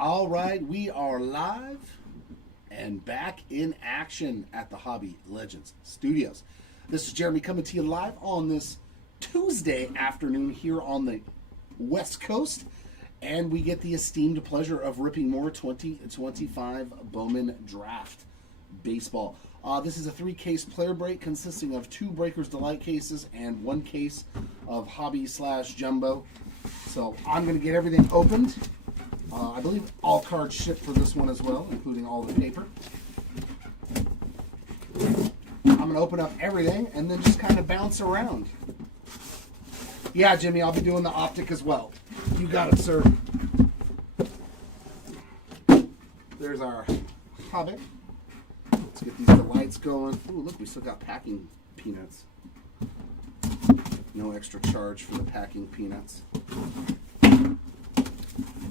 All right, we are live and back in action at the Hobby Legends Studios. This is Jeremy coming to you live on this Tuesday afternoon here on the West Coast. And we get the esteemed pleasure of ripping more 2025 Bowman Draft Baseball. This is a 3-case player break consisting of 2 Breakers Delight cases and 1 case of Hobby / Jumbo. So I'm going to get everything opened. I believe all cards ship for this one as well, including all the paper. I'm going to open up everything and then just kind of bounce around. Yeah, Jimmy, I'll be doing the optic as well. You got it, sir. There's our Hobbit. Let's get these delights going. Ooh, look, we still got packing peanuts. No extra charge for the packing peanuts.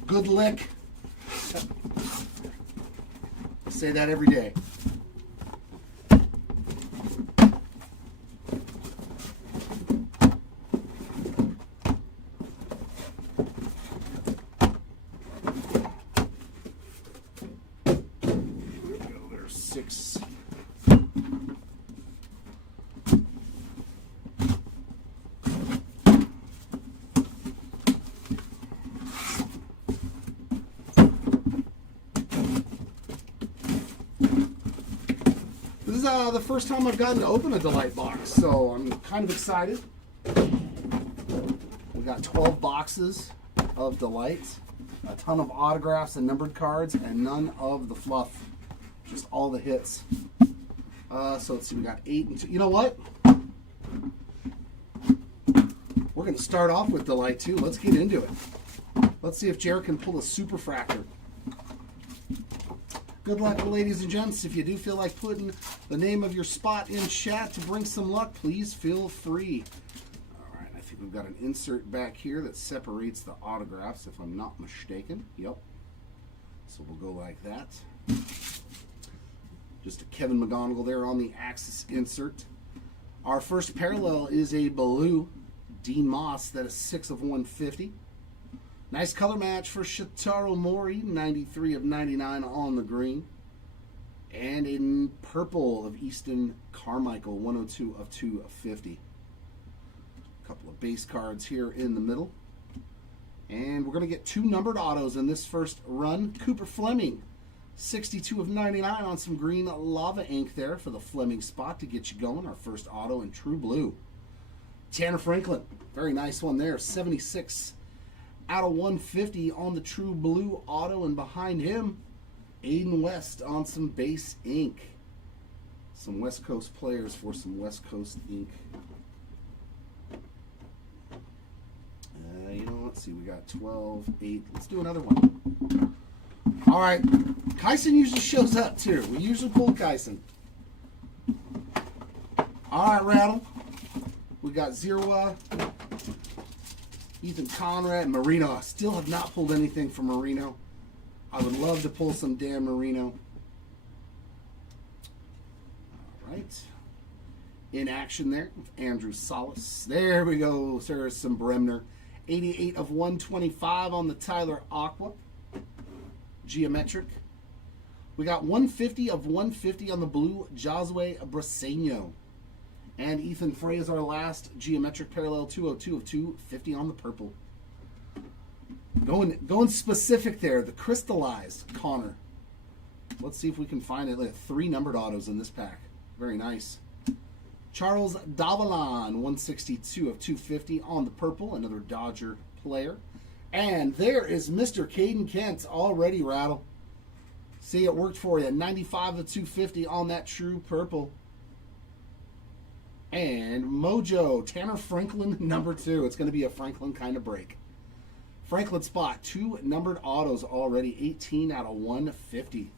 Good lick. I say that every day. There's 6. This is the first time I've gotten to open a Delight box, so I'm kind of excited. We got 12 boxes of Delights, a ton of autographs and numbered cards, and none of the fluff. Just all the hits. So let's see, we got 8 and 2. You know what? We're going to start off with Delight 2. Let's get into it. Let's see if Jared can pull a Superfractor. Good luck, ladies and gents. If you do feel like putting the name of your spot in chat to bring some luck, please feel free. All right, I think we've got an insert back here that separates the autographs, if I'm not mistaken. Yep. So we'll go like that. Just a Kevin McGonigal there on the Axis insert. Our first parallel is a blue Dean Moss that is 6 of 150. Nice color match for Shitaro Mori, 93 of 99 on the green. And in purple of Easton Carmichael, 102 of 250. A couple of base cards here in the middle. And we're going to get 2 numbered autos in this first run. Cooper Fleming, 62 of 99 on some green lava ink there for the Fleming spot to get you going. Our first auto in true blue. Tanner Franklin, very nice one there, 76 out of 150 on the true blue auto, and behind him, Aiden West on some base ink. Some West Coast players for some West Coast ink. Let's see, we got 12, 8. Let's do another one. All right, Kyson usually shows up too. We usually pull Kyson. All right, Rattle. We got Zerwa, Ethan Conrad, Marino. I still have not pulled anything from Marino. I would love to pull some Dan Marino. All right. In action there with Andrew Salas. There we go. There's some Bremner. 88 of 125 on the Tyler Aqua. Geometric. We got 150 of 150 on the blue Josue Braseño. And Ethan Frey is our last geometric parallel, 202 of 250 on the purple. Going specific there, the crystallized Connor. Let's see if we can find it. 3 numbered autos in this pack. Very nice. Charles Davalan, 162 of 250 on the purple, another Dodger player. And there is Mr. Caden Kent already, Rattle. See, it worked for you. 95 of 250 on that true purple. And Mojo, Tanner Franklin, number 2. It's going to be a Franklin kind of break. Franklin spot, 2 numbered autos already, 18 out of 150.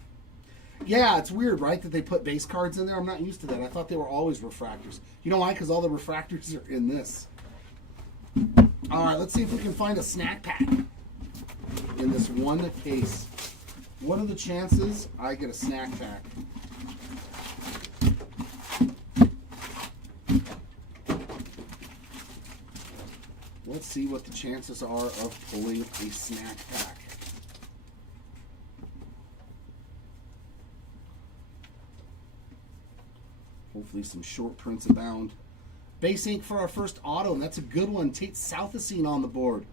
Yeah, it's weird, right, that they put base cards in there. I'm not used to that. I thought they were always refractors. You know why? Because all the refractors are in this. All right, let's see if we can find a snack pack in this one case. What are the chances I get a snack pack? Let's see what the chances are of pulling a snack pack. Hopefully some short prints abound. Base ink for our first auto, and that's a good one. Tate Southacene on the board.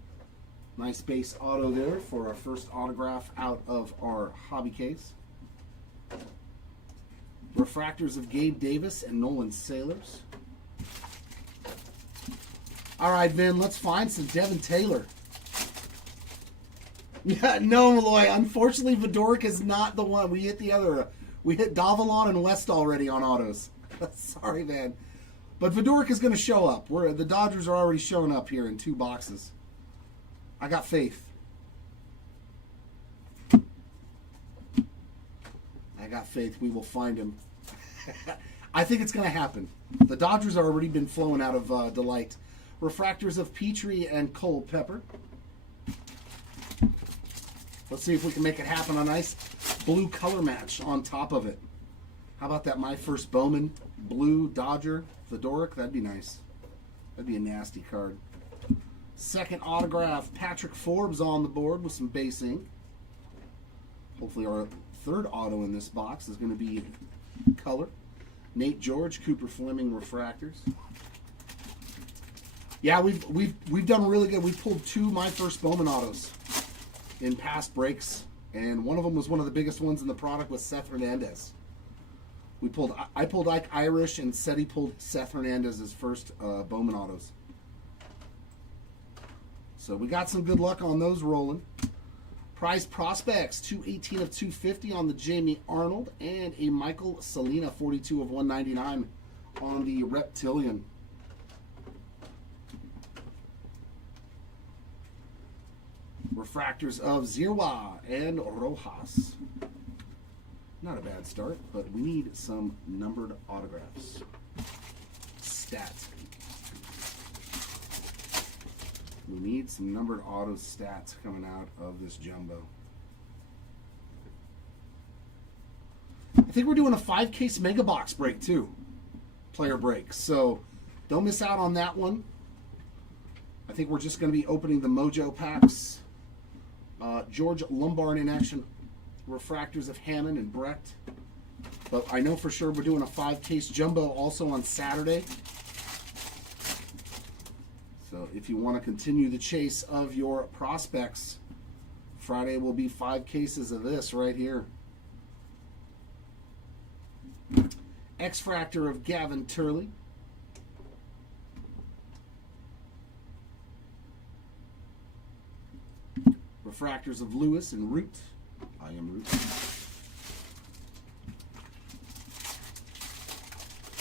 Nice base auto there for our first autograph out of our hobby case. Refractors of Gabe Davis and Nolan Sailors. All right, Vin, let's find some Devin Taylor. Yeah, no, Malloy. Unfortunately, Fedoruk is not the one. We hit the other. We hit Davalon and West already on autos. Sorry, man. But Fedoruk is going to show up. The Dodgers are already showing up here in 2 boxes. I got faith. I got faith we will find him. I think it's going to happen. The Dodgers have already been flowing out of delight. Refractors of Petrie and Culpepper. Let's see if we can make it happen. A nice blue color match on top of it. How about that? My first Bowman blue Dodger Fedoruk. That'd be nice. That'd be a nasty card. Second autograph, Patrick Forbes on the board with some base ink. Hopefully our third auto in this box is going to be color. Nate George, Cooper Fleming refractors. Yeah, we've done really good. We pulled 2 My First Bowman autos in past breaks, and one of them was one of the biggest ones in the product with Seth Hernandez. I pulled Ike Irish, and Seti pulled Seth Hernandez's first Bowman autos. So we got some good luck on those rolling. Prize Prospects, 218 of 250 on the Jamie Arnold, and a Michael Salina, 42 of 199 on the Reptilian. Refractors of Zirwa and Rojas. Not a bad start, but we need some numbered autographs. Stats. We need some numbered auto stats coming out of this jumbo. I think we're doing a 5-case mega box break too. Player break. So don't miss out on that one. I think we're just going to be opening the Mojo packs. George Lombard in action. Refractors of Hammond and Brecht. But I know for sure we're doing a 5-case jumbo also on Saturday. So if you want to continue the chase of your prospects, Friday will be 5 cases of this right here. X-Fractor of Gavin Turley. Refractors of Lewis and Root. I am Root.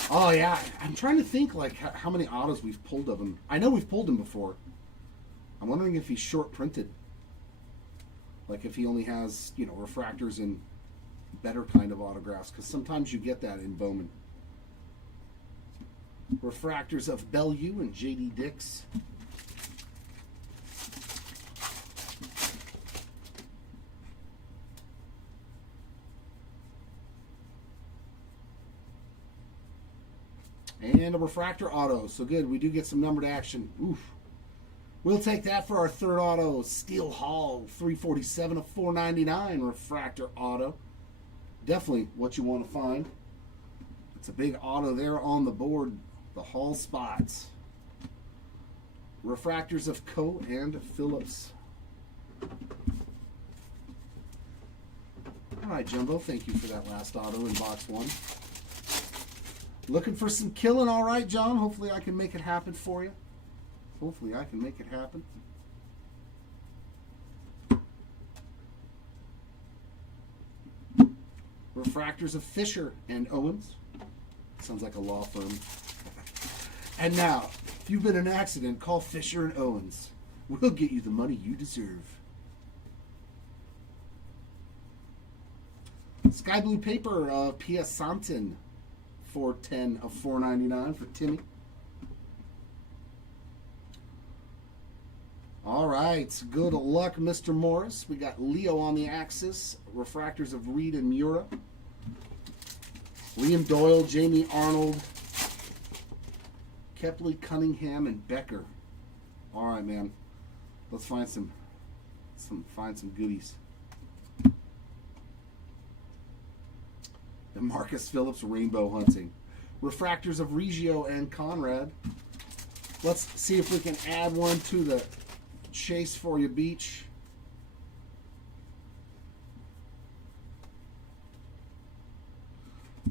Oh yeah, I'm trying to think like how many autos we've pulled of him. I know we've pulled him before. I'm wondering if he's short printed. Like if he only has, refractors and better kind of autographs, because sometimes you get that in Bowman. Refractors of Bellew and J.D. Dix. And a refractor auto. So good. We do get some numbered action. Oof. We'll take that for our third auto. Steel Hall, 347 of 499 refractor auto. Definitely what you want to find. It's a big auto there on the board. The Hall spots. Refractors of Coe and Phillips. All right, Jumbo. Thank you for that last auto in box 1. Looking for some killing, all right, John? Hopefully I can make it happen for you. Hopefully I can make it happen. Refractors of Fisher and Owens. Sounds like a law firm. And now, if you've been in an accident, call Fisher and Owens. We'll get you the money you deserve. Sky Blue Paper of Pia Santin. 410 of 499 for Timmy. All right, good luck, Mr. Morris. We got Leo on the axis. Refractors of Reed and Mura. Liam Doyle, Jamie Arnold, Kepley, Cunningham, and Becker. All right, man. Let's find some goodies. And Marcus Phillips, Rainbow Hunting. Refractors of Regio and Conrad. Let's see if we can add one to the chase for you, Beach.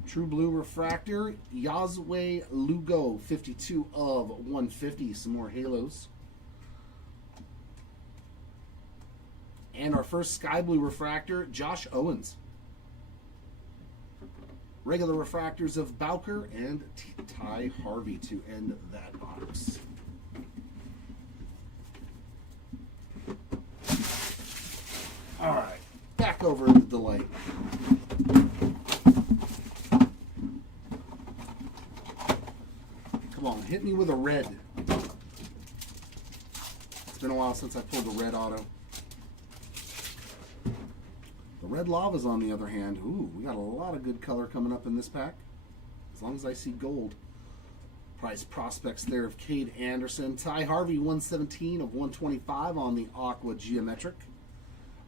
True Blue Refractor, Yazway Lugo, 52 of 150. Some more Halos. And our first Sky Blue Refractor, Josh Owens. Regular refractors of Bowker and Ty Harvey to end that box. All right, back over to Delight. Come on, hit me with a red. It's been a while since I pulled a red auto. The red lava's on the other hand. Ooh, we got a lot of good color coming up in this pack. As long as I see gold. Price prospects there of Cade Anderson. Ty Harvey, 117 of 125 on the Aqua Geometric.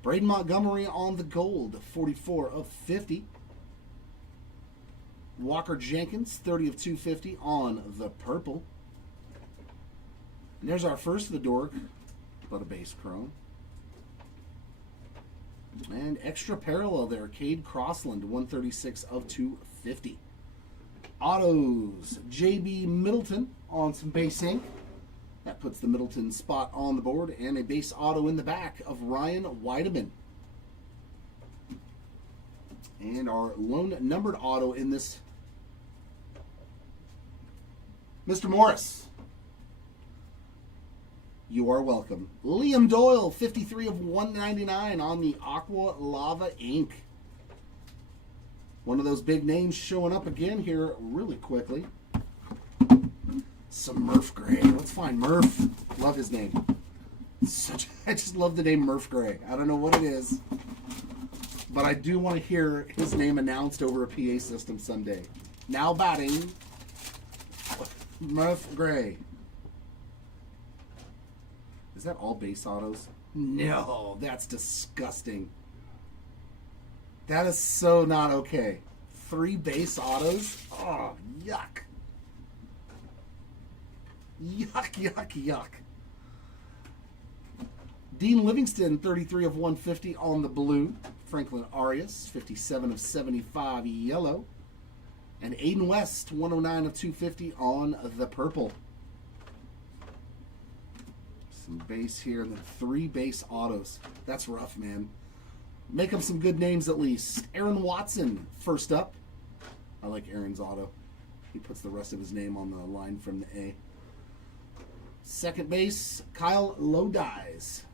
Braden Montgomery on the gold, 44 of 50. Walker Jenkins, 30 of 250 on the purple. And there's our first Vidork, but a base chrome. And extra parallel there, Cade Crossland, 136 of 250. Autos, JB Middleton on some base ink. That puts the Middleton spot on the board. And a base auto in the back of Ryan Weideman. And our lone numbered auto in this, Mr. Morris. You are welcome. Liam Doyle, 53 of 199 on the Aqua Lava Ink. One of those big names showing up again here really quickly. Some Murph Gray. Let's find Murph. Love his name. I just love the name Murph Gray. I don't know what it is, but I do want to hear his name announced over a PA system someday. Now batting, Murph Gray. Is that all base autos? No, that's disgusting. That is so not okay. 3 base autos? Oh, yuck. Yuck, yuck, yuck. Dean Livingston, 33 of 150 on the blue. Franklin Arias, 57 of 75 yellow. And Aiden West, 109 of 250 on the purple. Some base here, and then 3 base autos. That's rough, man. Make them some good names at least. Aaron Watson, first up. I like Aaron's auto. He puts the rest of his name on the line from the A. Second base, Kyle Lodi's.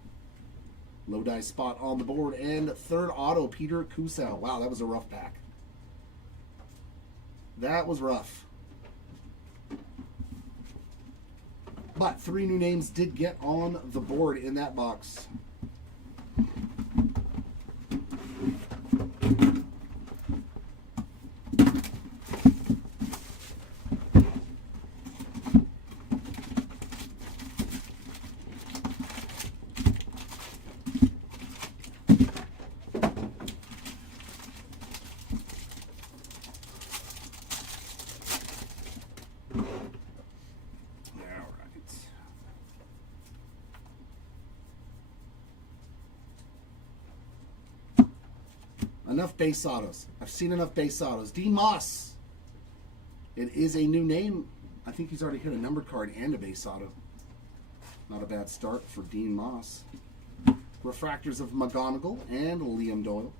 Lodi's spot on the board. And third auto, Peter Kusau. Wow, that was a rough pack. That was rough. But 3 new names did get on the board in that box. Enough base autos. I've seen enough base autos. Dean Moss. It is a new name. I think he's already hit a numbered card and a base auto. Not a bad start for Dean Moss. Refractors of McGonigal and Liam Doyle.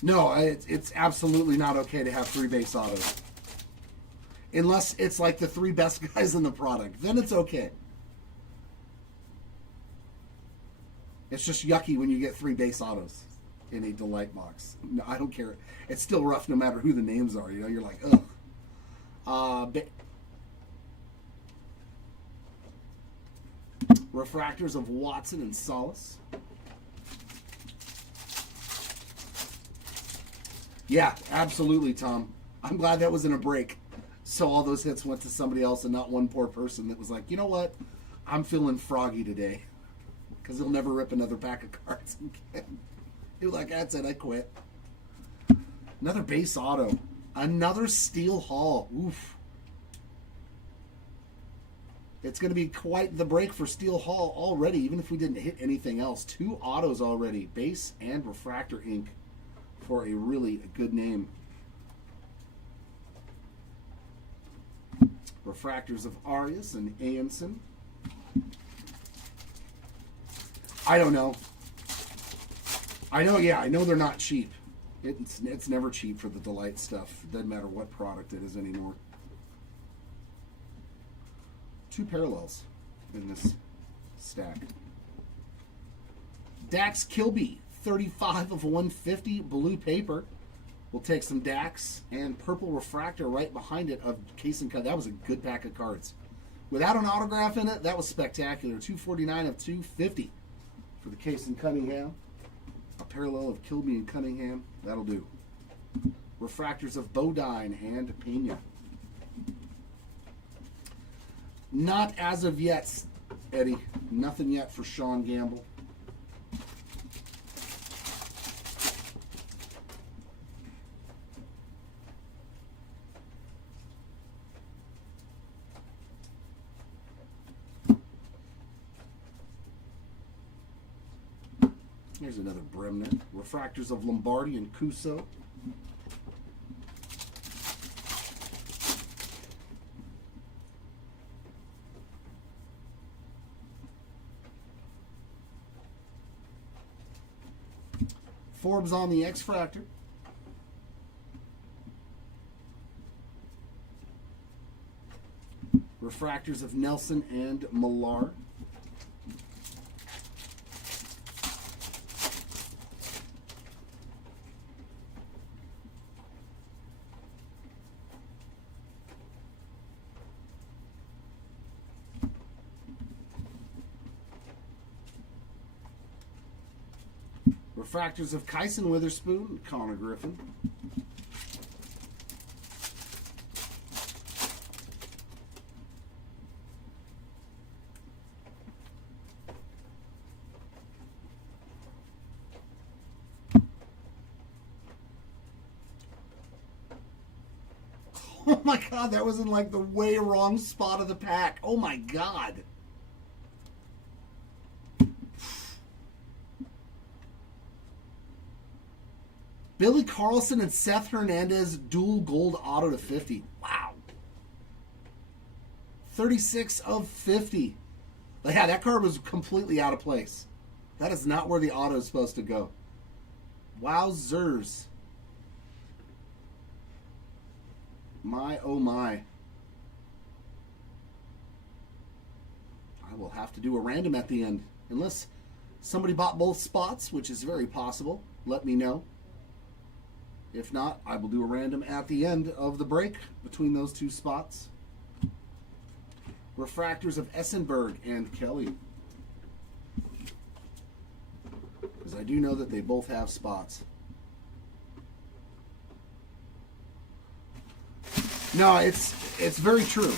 No, it's absolutely not okay to have 3 base autos. Unless it's like the 3 best guys in the product. Then it's okay. It's just yucky when you get 3 base autos in a Delight box. No, I don't care. It's still rough no matter who the names are. You know, you're like, ugh. Refractors of Watson and Solace. Yeah, absolutely, Tom. I'm glad that was in a break. So all those hits went to somebody else and not one poor person that was like, you know what? I'm feeling froggy today. Because he'll never rip another pack of cards again. He was like, that's it, I quit. Another base auto. Another Steel Hall. Oof. It's going to be quite the break for Steel Hall already, even if we didn't hit anything else. 2 autos already. Base and Refractor ink for a really good name. Refractors of Arias and Anson. I don't know. I know they're not cheap. It's never cheap for the Delight stuff. It doesn't matter what product it is anymore. 2 parallels in this stack. Dax Kilby, 35 of 150, blue paper. We'll take some Dax and purple refractor right behind it of Case and Cut. That was a good pack of cards. Without an autograph in it, that was spectacular. 249 of 250 for the Case and Cunningham. A parallel of Kilby and Cunningham. That'll do. Refractors of Bodine and Pena. Not as of yet, Eddie. Nothing yet for Sean Gamble. Here's another Bremner. Refractors of Lombardi and Cuso. Forbes on the X-Fractor. Refractors of Nelson and Millar. Refractors of Kyson Witherspoon and Connor Griffin. Oh my God, that was in like the way wrong spot of the pack. Oh my God. Billy Carlson and Seth Hernandez dual gold auto to 50. Wow. 36 of 50. Yeah, that card was completely out of place. That is not where the auto is supposed to go. Wowzers. My, oh my. I will have to do a random at the end. Unless somebody bought both spots, which is very possible. Let me know. If not, I will do a random at the end of the break between those 2 spots. Refractors of Essenberg and Kelly. Because I do know that they both have spots. No, it's very true.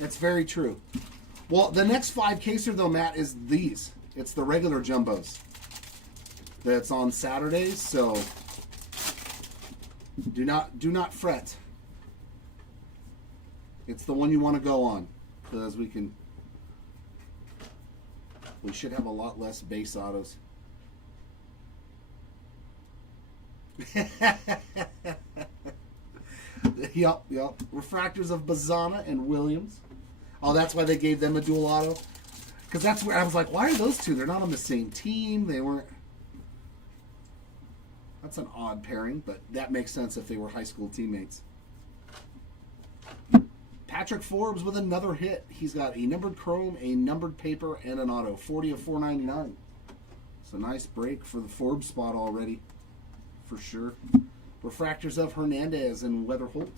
It's very true. Well, the next 5 caser though, Matt, is these. It's the regular jumbos. That's on Saturdays, so do not fret. It's the one you want to go on, because we should have a lot less base autos. Yep. Refractors of Bazana and Williams. Oh, that's why they gave them a dual auto. Because that's where I was like, why are those 2? They're not on the same team. They weren't. That's an odd pairing, but that makes sense if they were high school teammates. Patrick Forbes with another hit. He's got a numbered chrome, a numbered paper, and an auto. 40 of 499. It's a nice break for the Forbes spot already, for sure. Refractors of Hernandez and Weatherholt.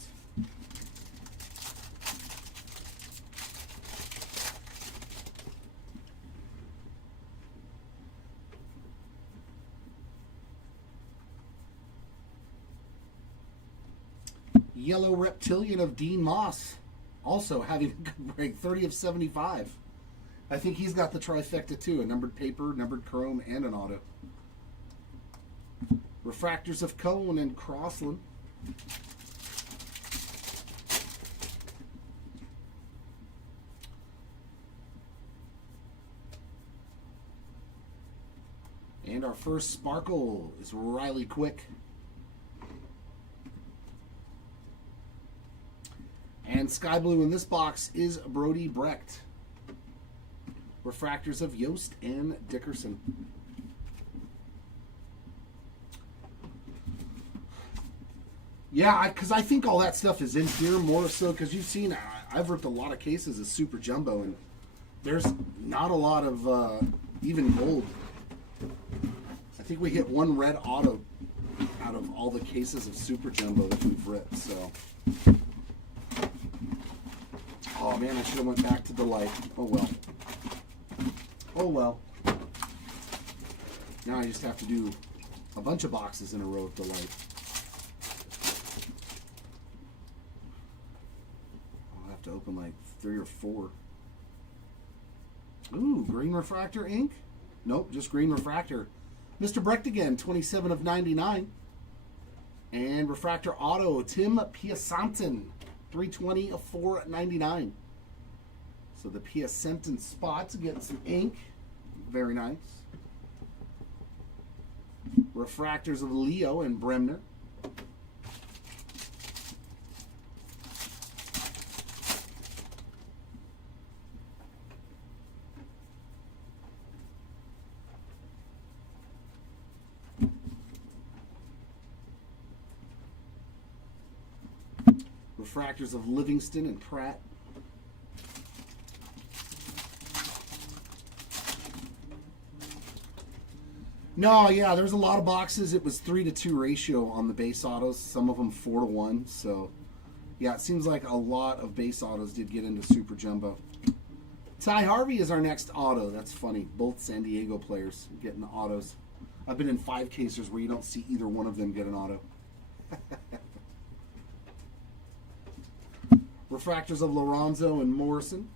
Yellow Reptilian of Dean Moss, also having a good break, 30 of 75. I think he's got the trifecta too, a numbered paper, numbered chrome, and an auto. Refractors of Cohen and Crossland. And our first sparkle is Riley Quick. And sky blue in this box is Brody Brecht. Refractors of Yost and Dickerson. Yeah, because I think all that stuff is in here more so because you've seen, I've ripped a lot of cases of Super Jumbo and there's not a lot of even gold. I think we hit one red auto out of all the cases of Super Jumbo that we've ripped, so. Oh man, I should have went back to Delight. Oh well. Oh well. Now I just have to do a bunch of boxes in a row of Delight. I'll have to open like 3 or 4. Ooh, green refractor ink? Nope, just green refractor. Mr. Brecht again, 27 of 99. And refractor auto, Tim Piacentin, 320 of 499. So the Piacentin spots getting some ink. Very nice. Refractors of Leo and Bremner. Refractors of Livingston and Pratt. No, yeah, there's a lot of boxes. It was 3-to-2 ratio on the base autos. Some of them 4-to-1. So, yeah, it seems like a lot of base autos did get into Super Jumbo. Ty Harvey is our next auto. That's funny. Both San Diego players getting the autos. I've been in 5 cases where you don't see either one of them get an auto. Refractors of Lorenzo and Morrison.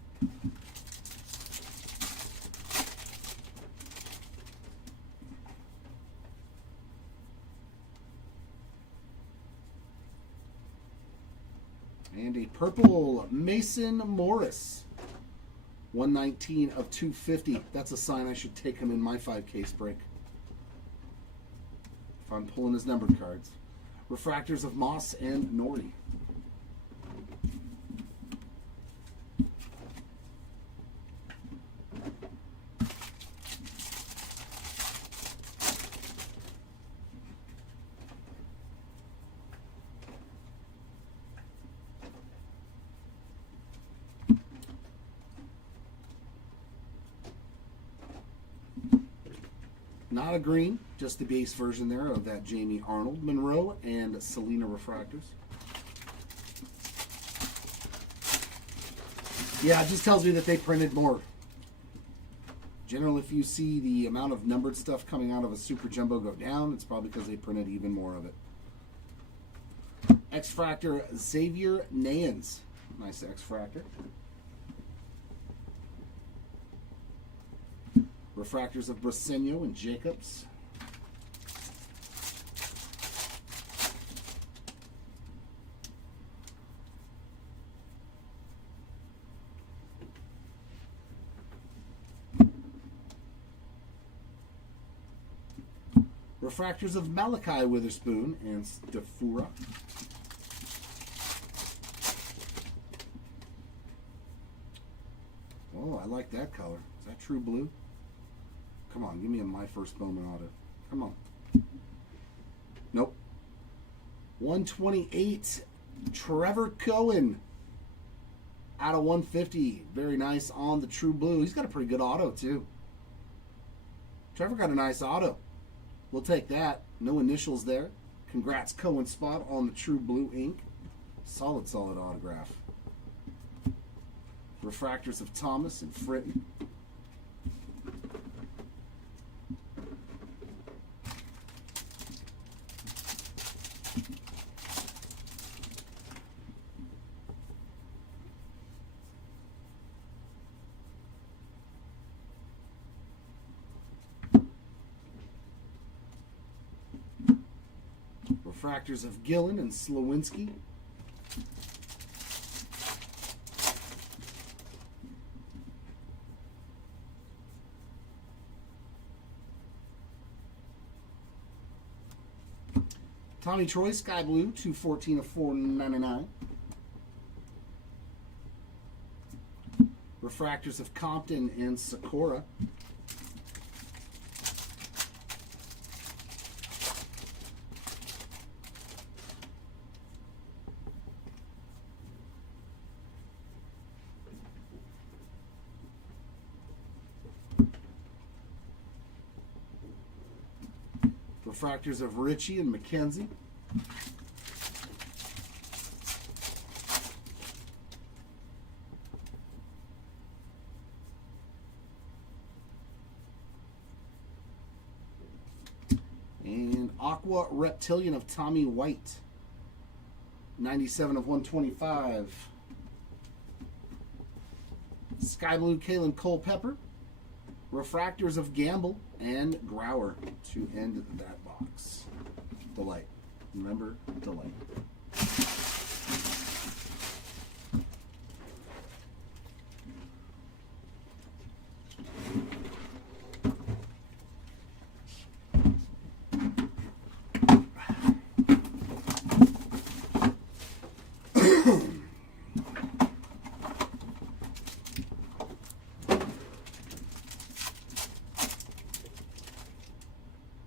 And a purple Mason Morris. 119 of 250. That's a sign I should take him in my 5-case break. If I'm pulling his numbered cards. Refractors of Moss and Norrie. Not a green, just the base version there of that Jamie Arnold. Monroe and Selena refractors. Yeah, it just tells me that they printed more. Generally, if you see the amount of numbered stuff coming out of a Super Jumbo go down, it's probably because they printed even more of it. X-Fractor Xavier Nayans. Nice X-Fractor. Refractors of Briseño and Jacobs. Refractors of Malachi Witherspoon and Stafura. Oh, I like that color. Is that true blue? Come on, give me my first Bowman auto. Come on. Nope. 128, Trevor Cohen. Out of 150. Very nice on the true blue. He's got a pretty good auto, too. Trevor got a nice auto. We'll take that. No initials there. Congrats, Cohen spot on the true blue ink. Solid, solid autograph. Refractors of Thomas and Fritton. Refractors of Gillen and Slowinski. Tommy Troy, Sky Blue, 214 of 499. Refractors of Compton and Sakura. Refractors of Ritchie and McKenzie. And Aqua Reptilian of Tommy White. 97 of 125. Sky Blue Kalen Culpepper. Refractors of Gamble and Grauer to end that box. Delight. Remember, Delight.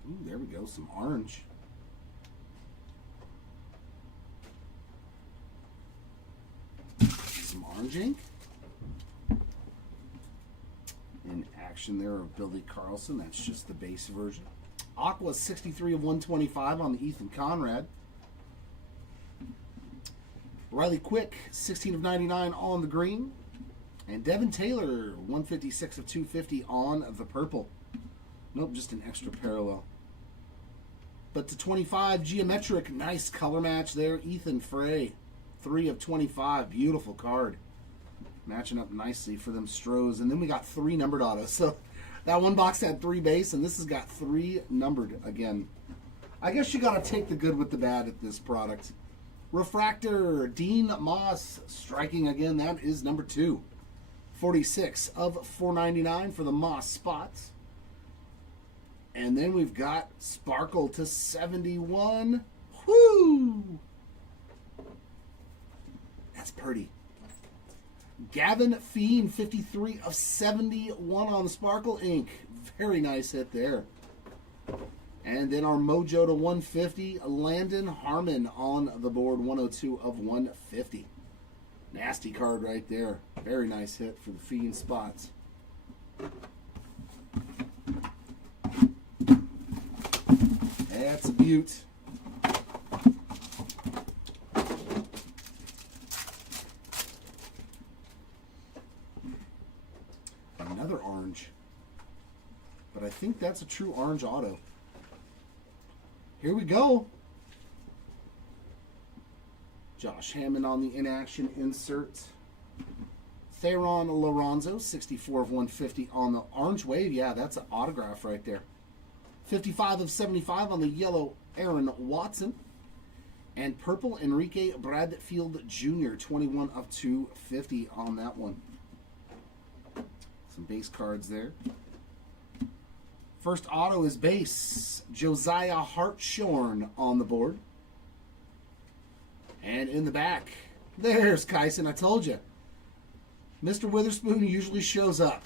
Ooh, there we go, some orange. Some orange ink. In action there of Billy Carlson, that's just the base version. Aqua 63 of 125 on the Ethan Conrad. Riley Quick, 16 of 99 on the green. And Devin Taylor, 156 of 250 on the purple. Nope, just an extra parallel. But to 25, Geometric, nice color match there. Ethan Frey, 3 of 25, beautiful card. Matching up nicely for them Stros. And then we got 3 numbered autos. So that one box had 3 base, and this has got 3 numbered again. I guess you got to take the good with the bad at this product. Refractor, Dean Moss, striking again. That is number 2. 46 of 499 for the Moss spots. And then we've got Sparkle to 71. Whoo! That's pretty. Gavin Fiend, 53 of 71 on the Sparkle ink. Very nice hit there. And then our Mojo to 150, Landon Harmon on the board, 102 of 150. Nasty card right there. Very nice hit for the Fiend spots. That's a beaut. Another orange. But I think that's a true orange auto. Here we go. Josh Hammond on the in-action insert. Theron Lorenzo, 64 of 150 on the orange wave. Yeah, that's an autograph right there. 55 of 75 on the yellow Aaron Watson. And purple Enrique Bradfield Jr., 21 of 250 on that one. Some base cards there. First auto is base. Josiah Hartshorn on the board. And in the back, there's Kyson. I told you. Mr. Witherspoon usually shows up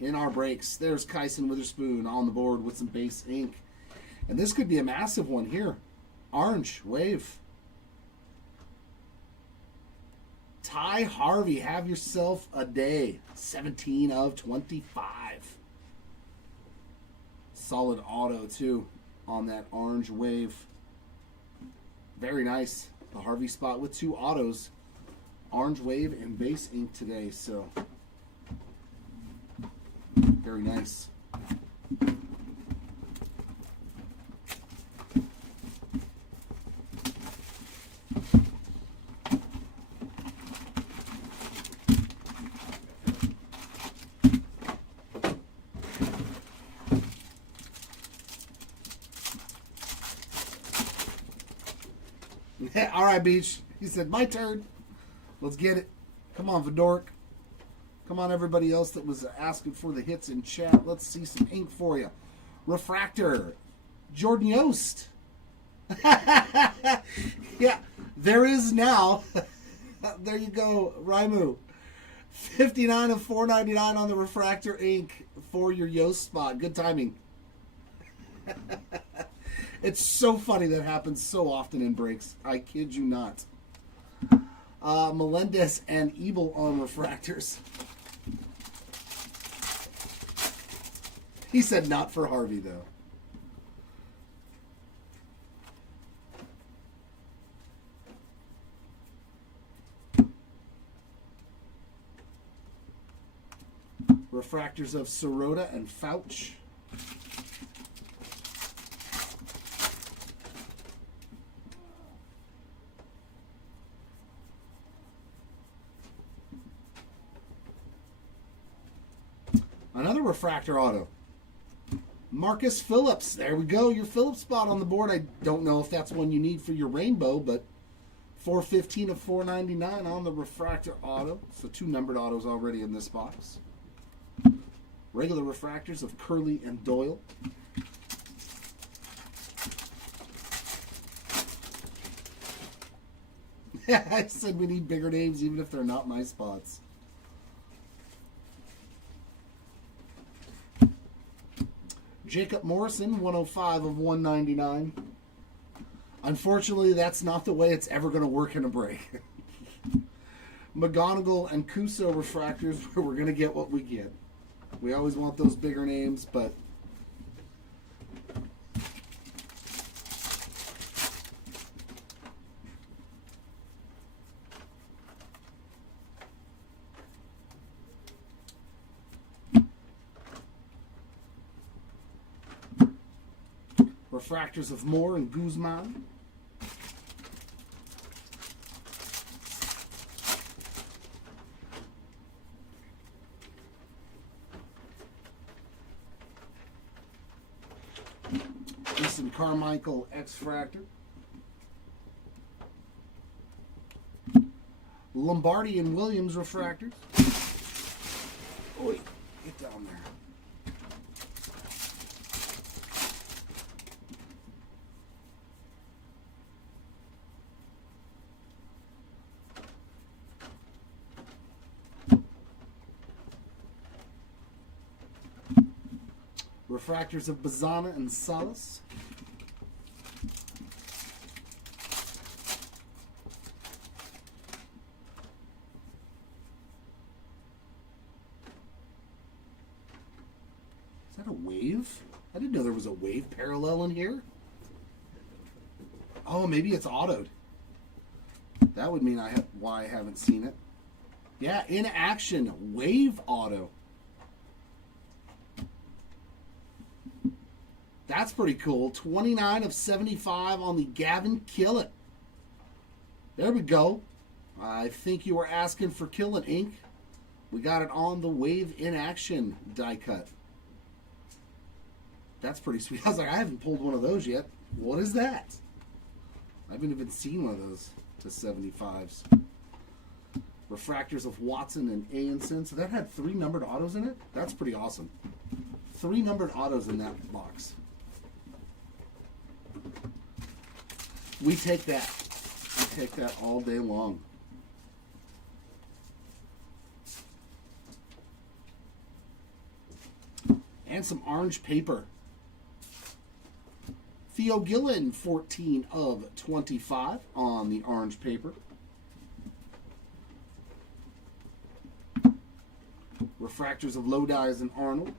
in our breaks. There's Kyson Witherspoon on the board with some base ink. And this could be a massive one here. Orange wave. Ty Harvey, have yourself a day. 17 of 25. Solid auto, too, on that orange wave. Very nice. The Harvey spot with 2 autos. Orange wave and base ink today, so very nice. All right, Beach. He said, my turn. Let's get it. Come on, Vidoric. Come on, everybody else that was asking for the hits in chat. Let's see some ink for you. Refractor. Jordan Yost. Yeah, there is now. There you go, Raimu. 59 of 499 on the refractor ink for your Yost spot. Good timing. It's so funny that happens so often in breaks. I kid you not. Melendez and Ebel on refractors. He said not for Harvey, though. Refractors of Sirota and Fouch. Another refractor auto. Marcus Phillips. There we go. Your Phillips spot on the board. I don't know if that's one you need for your rainbow, but 415 of 499 on the refractor auto. So 2 numbered autos already in this box. Regular refractors of Curley and Doyle. I said we need bigger names even if they're not my spots. Jacob Morrison, 105 of 199. Unfortunately, that's not the way it's ever going to work in a break. McGonigal and Kuso refractors, we're going to get what we get. We always want those bigger names, but refractors of Moore and Guzman. Jason Carmichael X-Fractor. Lombardi and Williams refractors. Oi, get down there. Refractors of Bazana and Salas. Is that a wave? I didn't know there was a wave parallel in here. Oh, maybe it's autoed. That would mean why I haven't seen it. Yeah, in action, wave auto. That's pretty cool. 29 of 75 on the Gavin Killen. There we go. I think you were asking for Killen ink. We got it on the Wave in Action die cut. That's pretty sweet. I was like, I haven't pulled one of those yet. What is that? I haven't even seen one of those to 75s. Refractors of Watson and Anson. So that had 3 numbered autos in it? That's pretty awesome. 3 numbered autos in that box. We take that. We take that all day long. And some orange paper. Theo Gillen, 14 of 25 on the orange paper. Refractors of Lodi's and Arnold.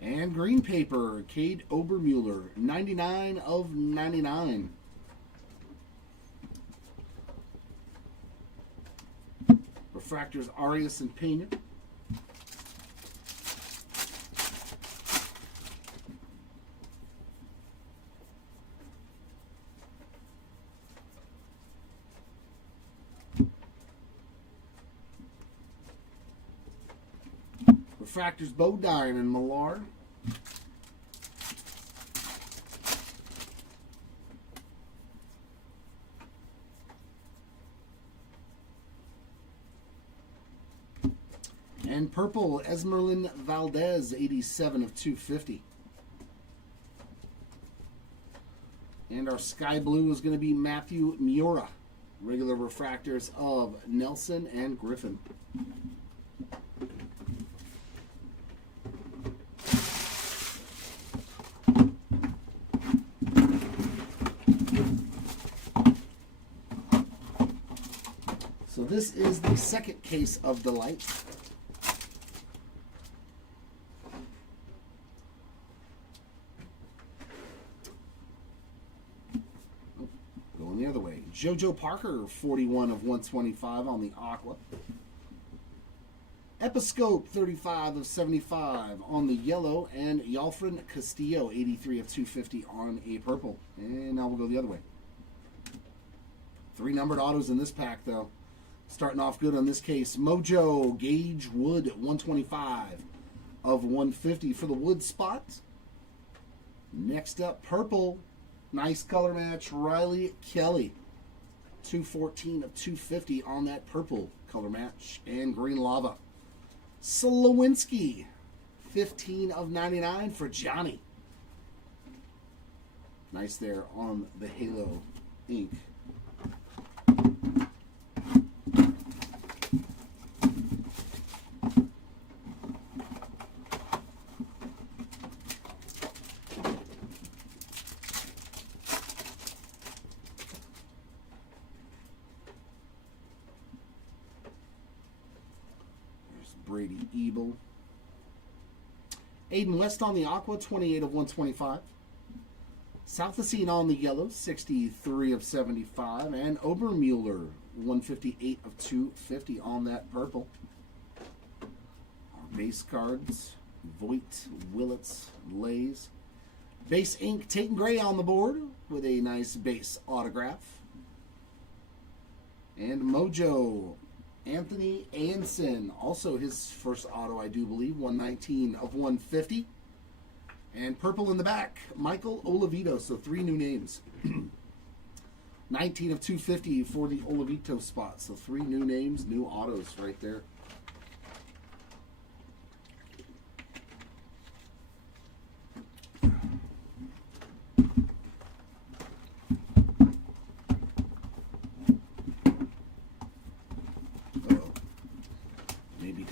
And green paper, Cade Obermuller, 99 of 99. Refractors, Arias and Pena. Refractors Bodine and Millar. And purple, Esmeralyn Valdez, 87 of 250. And our sky blue is going to be Matthew Miura. Regular refractors of Nelson and Griffin. So this is the second case of Delight. Going the other way. JoJo Parker, 41 of 125 on the Aqua. Episcope, 35 of 75 on the yellow. And Yalfrin Castillo, 83 of 250 on a purple. And now we'll go the other way. 3 numbered autos in this pack, though. Starting off good on this case. Mojo Gage Wood, 125 of 150 for the Wood spot. Next up, purple. Nice color match, Riley Kelly. 214 of 250 on that purple color match. And green lava. Slowinski, 15 of 99 for Johnny. Nice there on the Halo ink. Brady Ebel. Aiden West on the Aqua, 28 of 125. Southacene on the yellow, 63 of 75. And Obermueller, 158 of 250 on that purple. Our base cards, Voigt, Willits, Lays. Base ink, Tate and Gray on the board with a nice base autograph. And Mojo, Anthony Anson, also his first auto, I do believe, 119 of 150. And purple in the back, Michael Olivito, so 3 new names. 19 of 250 for the Olivito spot, so 3 new names, new autos right there.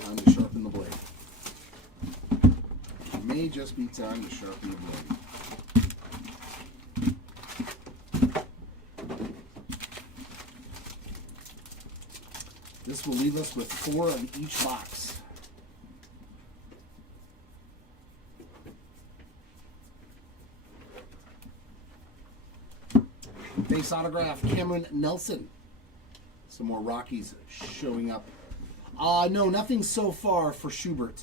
Time to sharpen the blade. It may just be time to sharpen the blade. This will leave us with 4 in each box. Base autograph, Cameron Nelson. Some more Rockies showing up. No, nothing so far for Schubert.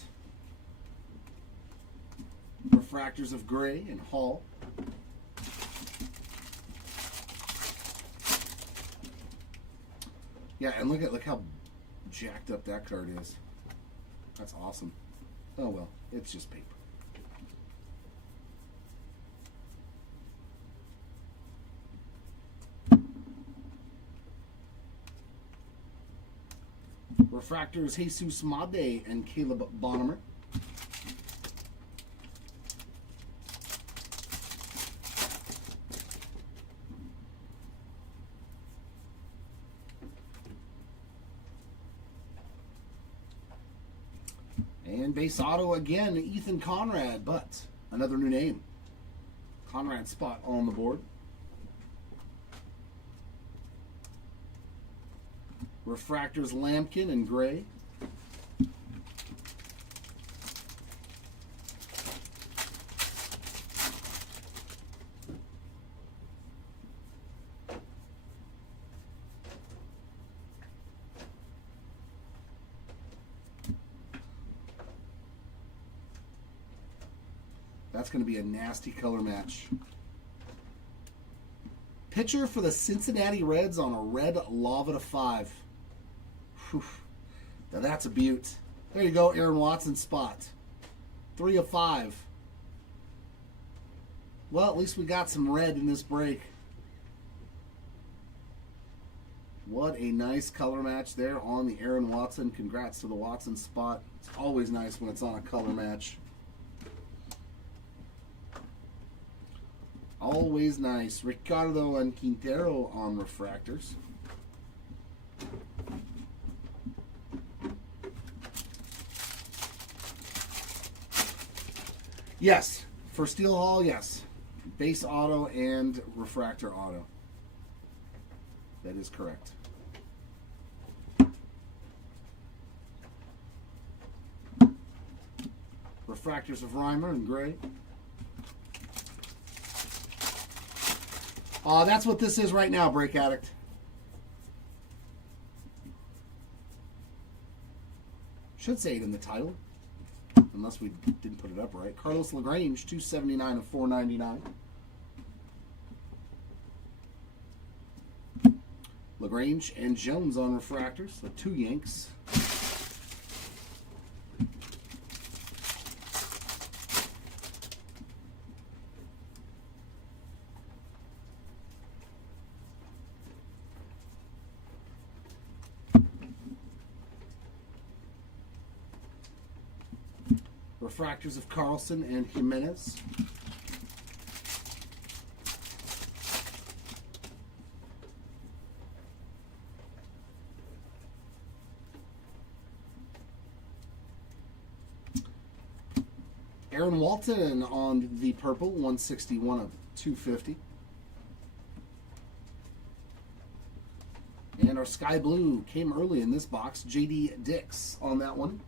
Refractors of Gray and Hall. Yeah, and look how jacked up that card is. That's awesome. Oh well, it's just paper. Refractors, Jesus Made and Caleb Bonnemer. And base auto again, Ethan Conrad, but another new name. Conrad spot on the board. Refractors, Lampkin and Gray. That's going to be a nasty color match. Pitcher for the Cincinnati Reds on a red lava to 5. Whew. Now that's a beaut. There you go, Aaron Watson spot. 3 of 5. Well, at least we got some red in this break. What a nice color match there on the Aaron Watson. Congrats to the Watson spot. It's always nice when it's on a color match. Always nice. Ricardo and Quintero on refractors. Yes, for Steel Hall, yes. Base auto and refractor auto. That is correct. Refractors of Reimer and Gray. That's what this is right now, Break Addict. Should say it in the title, unless we didn't put it up right. Carlos LaGrange, 279 of 499. LaGrange and Jones on refractors, the 2 Yanks. Refractors of Carlson and Jimenez. Aaron Walton on the purple, 161 of 250. And our sky blue came early in this box. J.D. Dix on that one.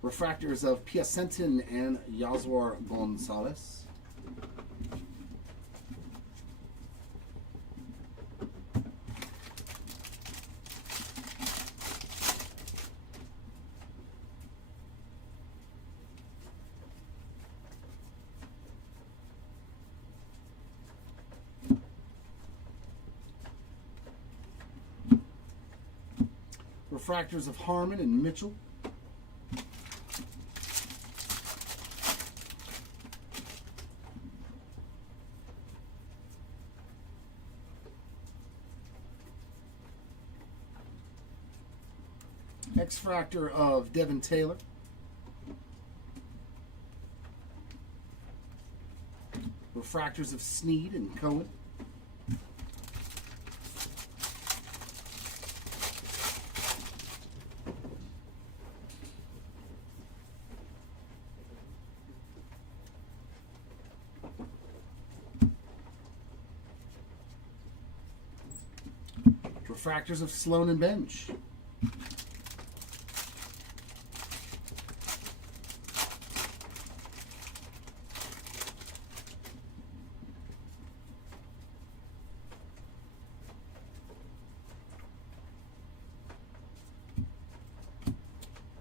Refractors of Piacentin and Yaswar Gonzalez. Refractors of Harmon and Mitchell. X-Fractor of Devin Taylor. Refractors of Sneed and Cohen. Refractors of Sloan and Bench.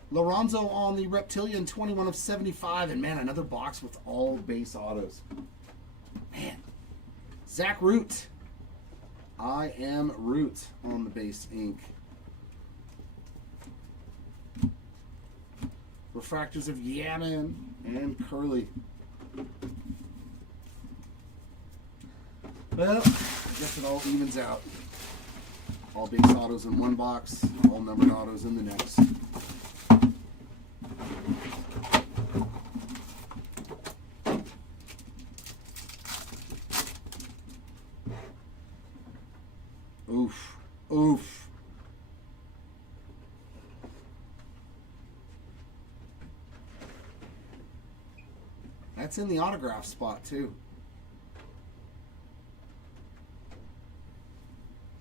Lorenzo on the Reptilian, 21 of 75. And, man, another box with all base autos. Man. Zach Root. I am Root on the base ink. Refractors of Yaman and Curly. Well, I guess it all evens out. All base autos in one box, all numbered autos in the next. Oof. Oof. That's in the autograph spot, too.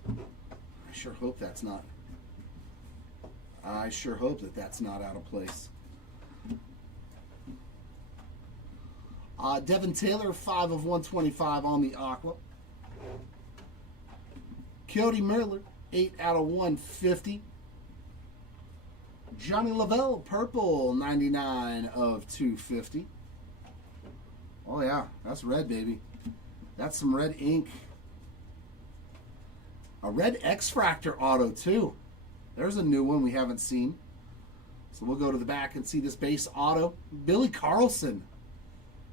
I sure hope that's not. I sure hope that that's not out of place. Devin Taylor, 5 of 125 on the Aqua. Cody Miller, 8 out of 150. Johnny Lavelle, purple, 99 of 250. Oh, yeah, that's red, baby. That's some red ink. A red X-Fractor auto, too. There's a new one we haven't seen. So we'll go to the back and see this base auto. Billy Carlson.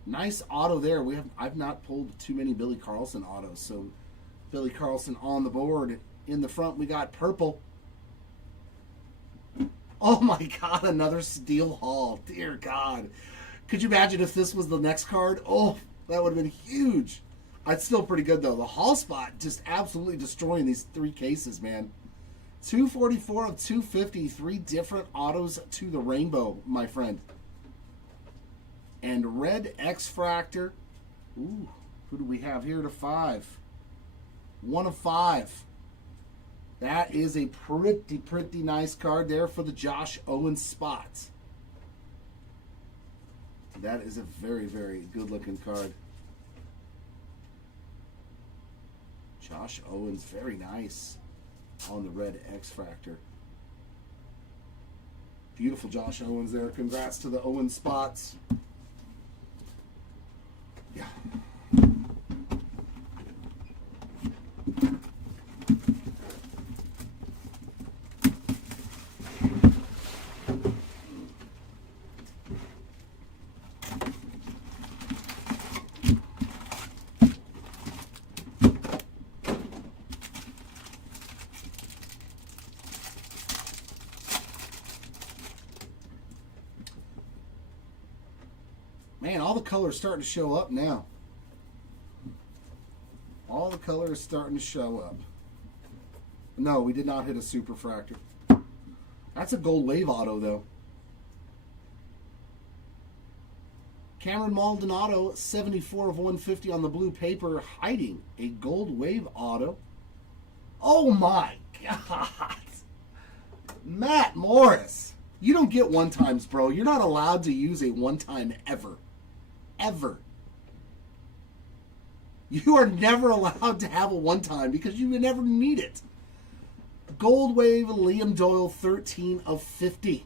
Nice auto there. I've not pulled too many Billy Carlson autos. So Billy Carlson on the board. In the front, we got purple. Oh my God, another Steel Hall. Dear God. Could you imagine if this was the next card? Oh, that would have been huge. It's still pretty good, though. The Hall spot just absolutely destroying these 3 cases, man. 244 of 250. 3 different autos to the rainbow, my friend. And red X-Fractor. Ooh, who do we have here to 5? 1 of 5. That is a pretty nice card there for the Josh Owens spot. That is a very, very good-looking card. Josh Owens, very nice on the red X-Fractor. Beautiful Josh Owens there. Congrats to the Owens spots. Yeah. Man, all the colors starting to show up now. All the colors starting to show up. No, we did not hit a super fractor. That's a gold wave auto, though. Cameron Maldonado, 74 of 150 on the blue paper, hiding a gold wave auto. Oh my God. Matt Morris. You don't get one-times, bro. You're not allowed to use a one-time ever. Ever. You are never allowed to have a one-time because you would never need it. Gold Wave Liam Doyle, 13 of 50.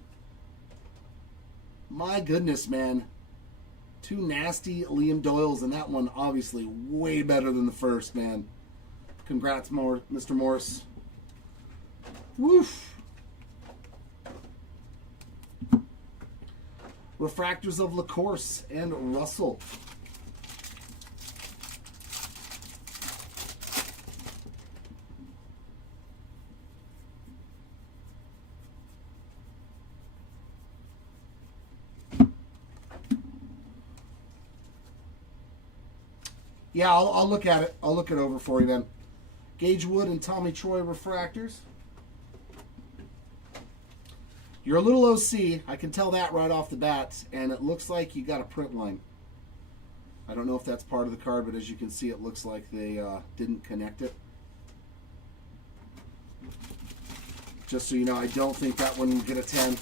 My goodness, man. 2 nasty Liam Doyles, and that one obviously way better than the first, man. Congrats, Mr. Morris. Woof. Refractors of LaCourse and Russell. Yeah, I'll look at it. I'll look it over for you then. Gage Wood and Tommy Troy refractors. You're a little OC. I can tell that right off the bat. And it looks like you got a print line. I don't know if that's part of the card, but as you can see, it looks like they didn't connect it. Just so you know, I don't think that one will get a 10.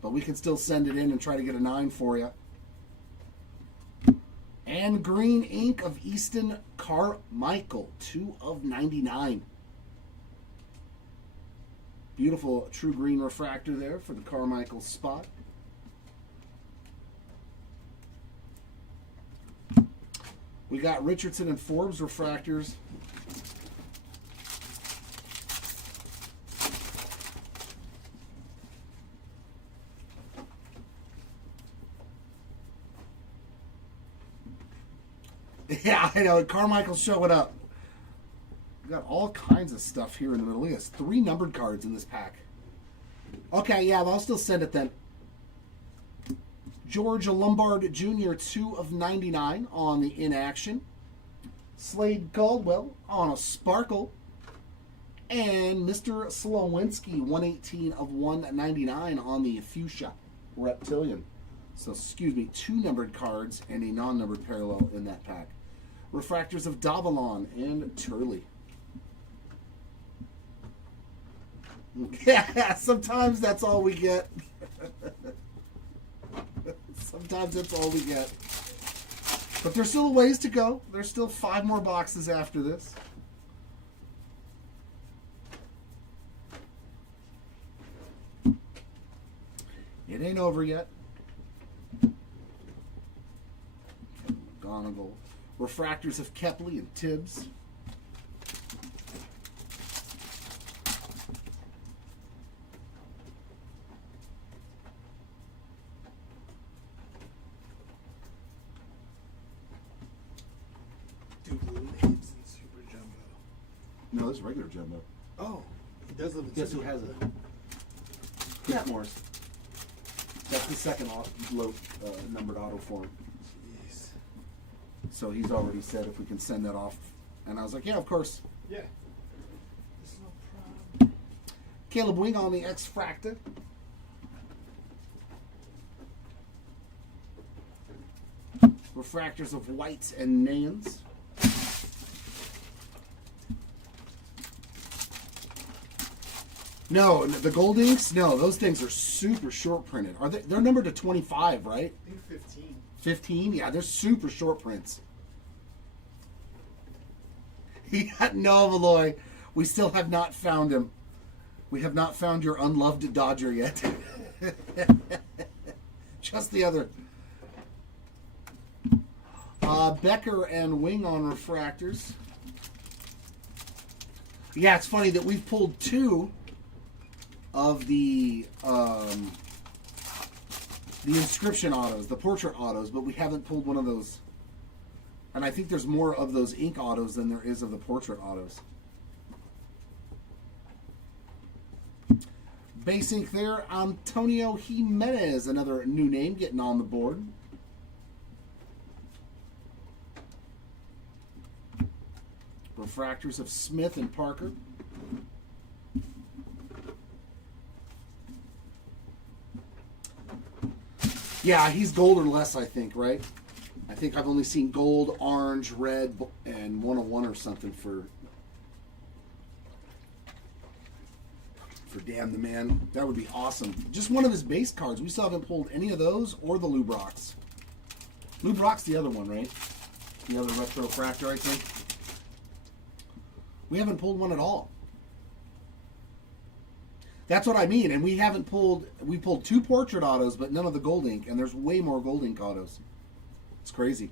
But we can still send it in and try to get a 9 for you. And green ink of Easton Carmichael, 2 of 99. Beautiful true green refractor there for the Carmichael spot. We got Richardson and Forbes refractors. Yeah, I know. Carmichael's showing up. We got all kinds of stuff here in the middle. Look at this. 3 numbered cards in this pack. Okay, yeah, I'll still send it then. George Lombard Jr., 2 of 99 on the inaction. Slade Caldwell on a sparkle. And Mr. Slowinski, 118 of 199 on the fuchsia reptilian. So, excuse me, 2 numbered cards and a non-numbered parallel in that pack. Refractors of Davalon and Turley. Yeah, sometimes that's all we get. Sometimes that's all we get. But there's still a ways to go. There's still 5 more boxes after this. It ain't over yet. McGonigal. Refractors of Kepley and Tibbs. No, this is regular jumbo. Oh, he does live in Guess who has it? Chris Morris. That's the second numbered auto for him. Jeez. So he's already said if we can send that off. And I was like, yeah, of course. Yeah. There's no problem. Caleb Wing on the X-Fractor. Refractors of whites and nans. No, the gold inks, no, those things are super short printed. Are they? They're numbered to 25, right? I think 15. 15? Yeah, they're super short prints. He got no, Malloy. We still have not found him. We have not found your unloved Dodger yet. Just the other. Becker and Wing on refractors. Yeah, it's funny that we've pulled two of the inscription autos, the portrait autos, but we haven't pulled one of those. And I think there's more of those ink autos than there is of the portrait autos. Base ink there, Antonio Jimenez, another new name getting on the board. Refractors of Smith and Parker. Yeah, he's gold or less, I think, right? I think I've only seen gold, orange, red, and 101 or something for Damn the Man. That would be awesome. Just one of his base cards. We still haven't pulled any of those or the Lou Brock's. Lou Brock's the other one, right? The other retro refractor, I think. We haven't pulled one at all. That's what I mean. And we haven't pulled, we pulled two portrait autos, but none of the gold ink. And there's way more gold ink autos. It's crazy.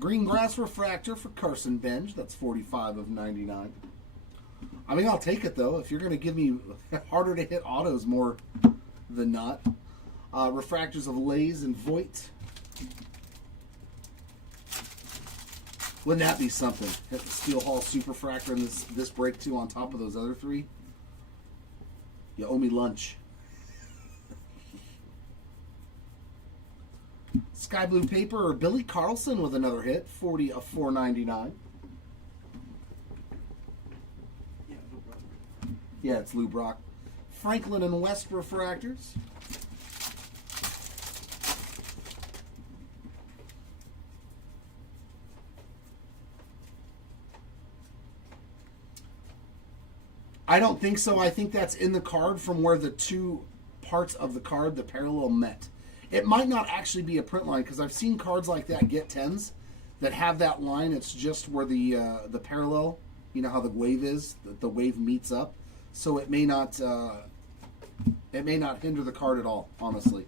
Green Grass Refractor for Carson Benj. That's 45 of 99. I mean, I'll take it, though. If you're going to give me harder to hit autos more than not. Refractors of Lays and Voigt. Wouldn't that be something? Hit the Steel Hall Superfractor in this break, too, on top of those other three. You owe me lunch. Sky Blue Paper or Billy Carlson with another hit. 40 of 499. Yeah, it's Lou Brock. Franklin and West Refractors. I don't think so. I think that's in the card from where the two parts of the card, the parallel met. It might not actually be a print line because I've seen cards like that get 10s that have that line. It's just where the parallel, you know how the wave is, the wave meets up. So it may not hinder the card at all, honestly.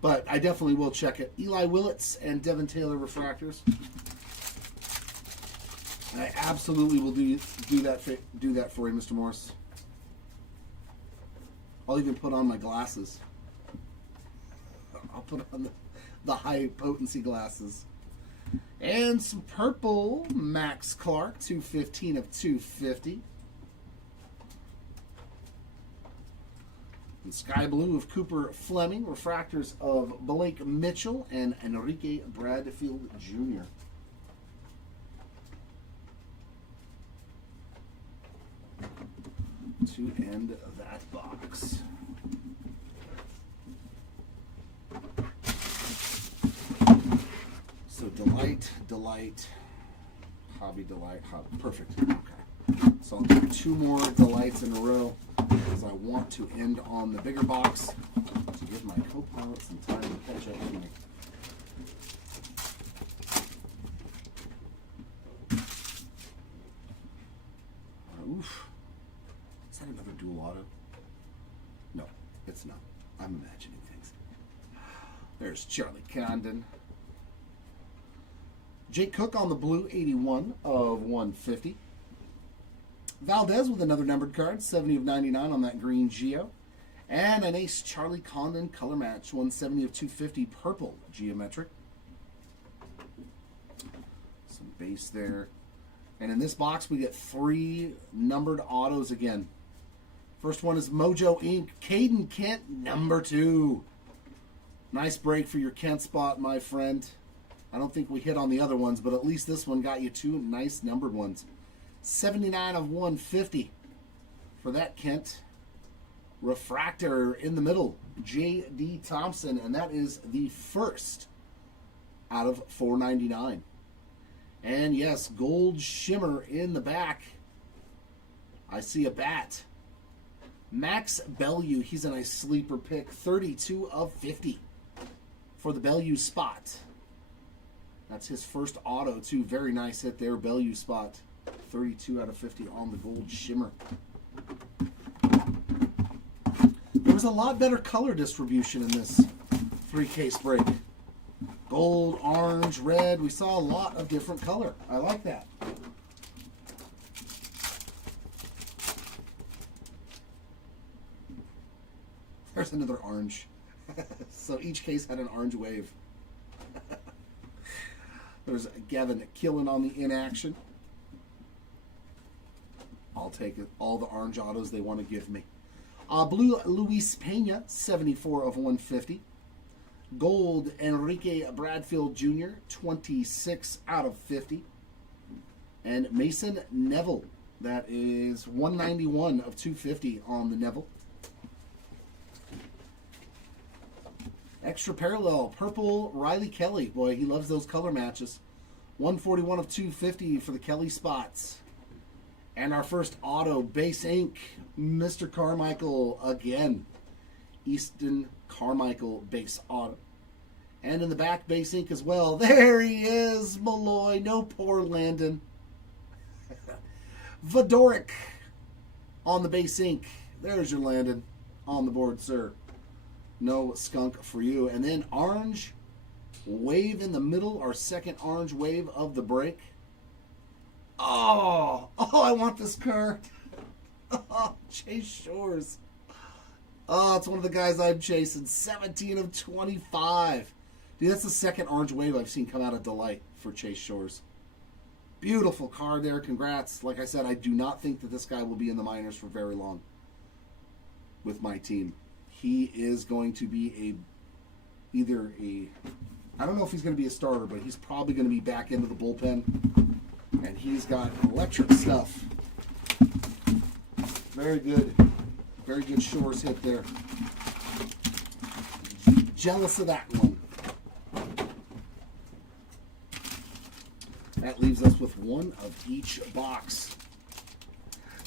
But I definitely will check it. Eli Willits and Devin Taylor Refractors. And I absolutely will do that for you, Mr. Morris. I'll even put on my glasses. I'll put on the high potency glasses. And some purple Max Clark, 215 of 250. And sky blue of Cooper Fleming, refractors of Blake Mitchell and Enrique Bradfield Jr. To end that box. So Delight, Hobby Delight, perfect. Okay. So I'll do two more Delights in a row because I want to end on the bigger box to give my co-pilot some time to catch up with me. Oof. Is that another dual auto? No, it's not. I'm imagining things. There's Charlie Condon. Jake Cook on the blue, 81 of 150. Valdez with another numbered card, 70 of 99 on that green Geo. And an ace Charlie Condon color match, 170 of 250 purple geometric. base there. And in this box, we get 3 numbered autos again. First one is Mojo Inc. Caden Kent, number 2. Nice break for your Kent spot, my friend. I don't think we hit on the other ones, but at least this one got you 2 nice numbered ones. 79 of 150 for that Kent. Refractor in the middle, J.D. Thompson, and that is the first out of 499. And yes, gold shimmer in the back. I see a bat. Max Bellew, he's a nice sleeper pick. 32 of 50 for the Bellew spot. That's his first auto, too. Very nice hit there, Bellew spot. 32 out of 50 on the gold shimmer. There was a lot better color distribution in this 3-case break. Gold, orange, red. We saw a lot of different color. I like that. There's another orange. So each case had an orange wave. There's Gavin killing on the inaction. I'll take it. All the orange autos they want to give me. Blue Luis Pena, 74 of 150. Gold Enrique Bradfield Jr., 26 out of 50. And Mason Neville, that is 191 of 250 on the Neville. Extra parallel, purple Riley Kelly. Boy, he loves those color matches. 141 of 250 for the Kelly spots. And our first auto, base ink, Mr. Carmichael again. Easton Carmichael base auto. And in the back, base ink as well. There he is, Malloy. No poor Landon. Vadoric on the base ink. There's your Landon on the board, sir. No skunk for you. And then orange wave in the middle, our second orange wave of the break. Oh, I want this card. Oh, Chase Shores. Oh, it's one of the guys I'm chasing. 17 of 25. Dude, that's the second orange wave I've seen come out of Delight for Chase Shores. Beautiful card there. Congrats. Like I said, I do not think that this guy will be in the minors for very long with my team. He is going to be I don't know if he's going to be a starter, but he's probably going to be back into the bullpen. And he's got electric stuff. Very good. Very good Shores hit there. Jealous of that one. That leaves us with one of each box.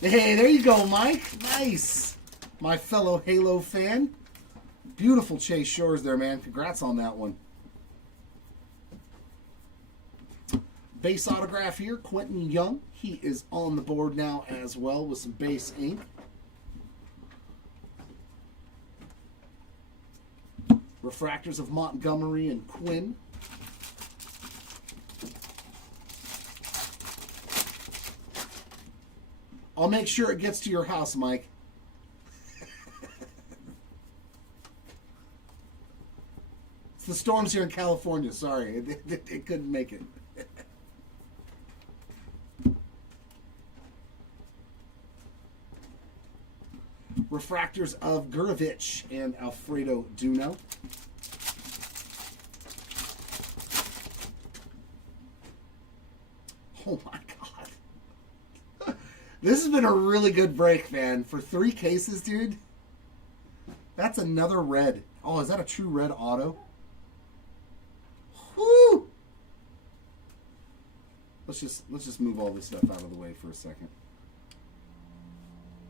Hey, there you go, Mike. Nice. My fellow Halo fan. Beautiful Chase Shores there, man. Congrats on that one. Base autograph here, Quentin Young. He is on the board now as well with some base ink. Refractors of Montgomery and Quinn. I'll make sure it gets to your house, Mike. It's the storms here in California. Sorry, it couldn't make it. Refractors of Gurovich and Alfredo Duno. Oh my God. This has been a really good break, man. For 3 cases, dude. That's another red. Oh, is that a true red auto? Whoo! Let's just move all this stuff out of the way for a second.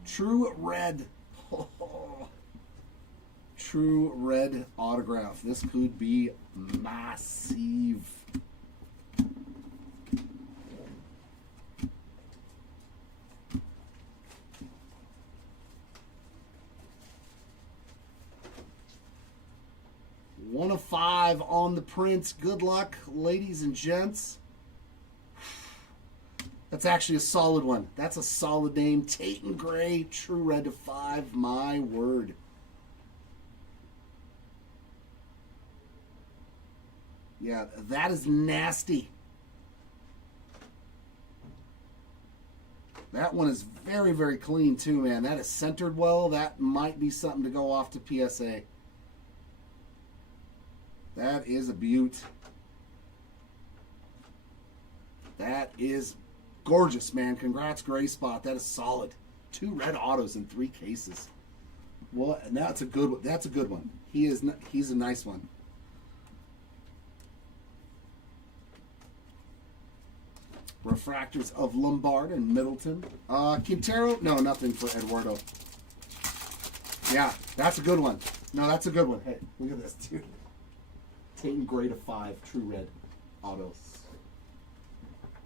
True red. Oh, true red autograph. This could be massive. One of 5 on the prints. Good luck, ladies and gents. That's actually a solid one. That's a solid name. Tatum Gray, true red to 5. My word. Yeah, that is nasty. That one is very, very clean too, man. That is centered well. That might be something to go off to PSA. That is a beaut. That is gorgeous, man. Congrats, Gray Spot. That is solid. 2 red autos in 3 cases. Well, and that's a good one. That's a good one. He's a nice one. Refractors of Lombard and Middleton. Quintero? No, nothing for Eduardo. Yeah, that's a good one. No, that's a good one. Hey, look at this, dude. Tate Gray to 5, true red autos.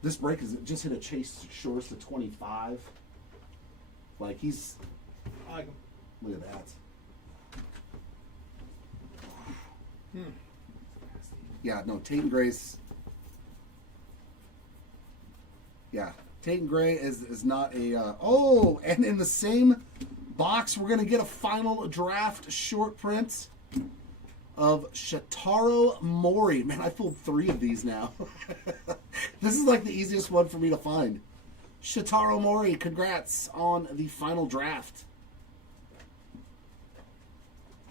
This break is just hit a Chase Shores to 25. Like he's. I like him. Look at that. Yeah, no, Tate Gray's. Yeah, Tate Gray is not a. Oh, and in the same box, we're gonna get a final draft short print of Shotaro Mori. Man, I pulled 3 of these now. This is like the easiest one for me to find. Shotaro Mori, congrats on the final draft.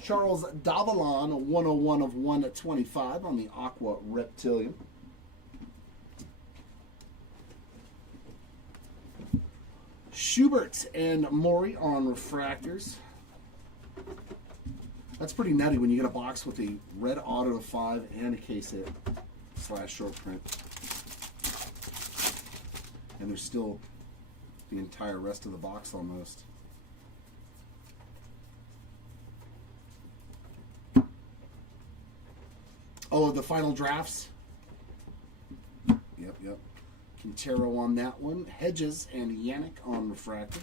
Charles Davalon, 101 of 125 on the Aqua Reptilian. Schubert and Maury on refractors. That's pretty nutty when you get a box with a red auto to 5 and a case hit / short print. And there's still the entire rest of the box almost. Oh, the final drafts? Yep. Quintero on that one. Hedges and Yannick on refractors.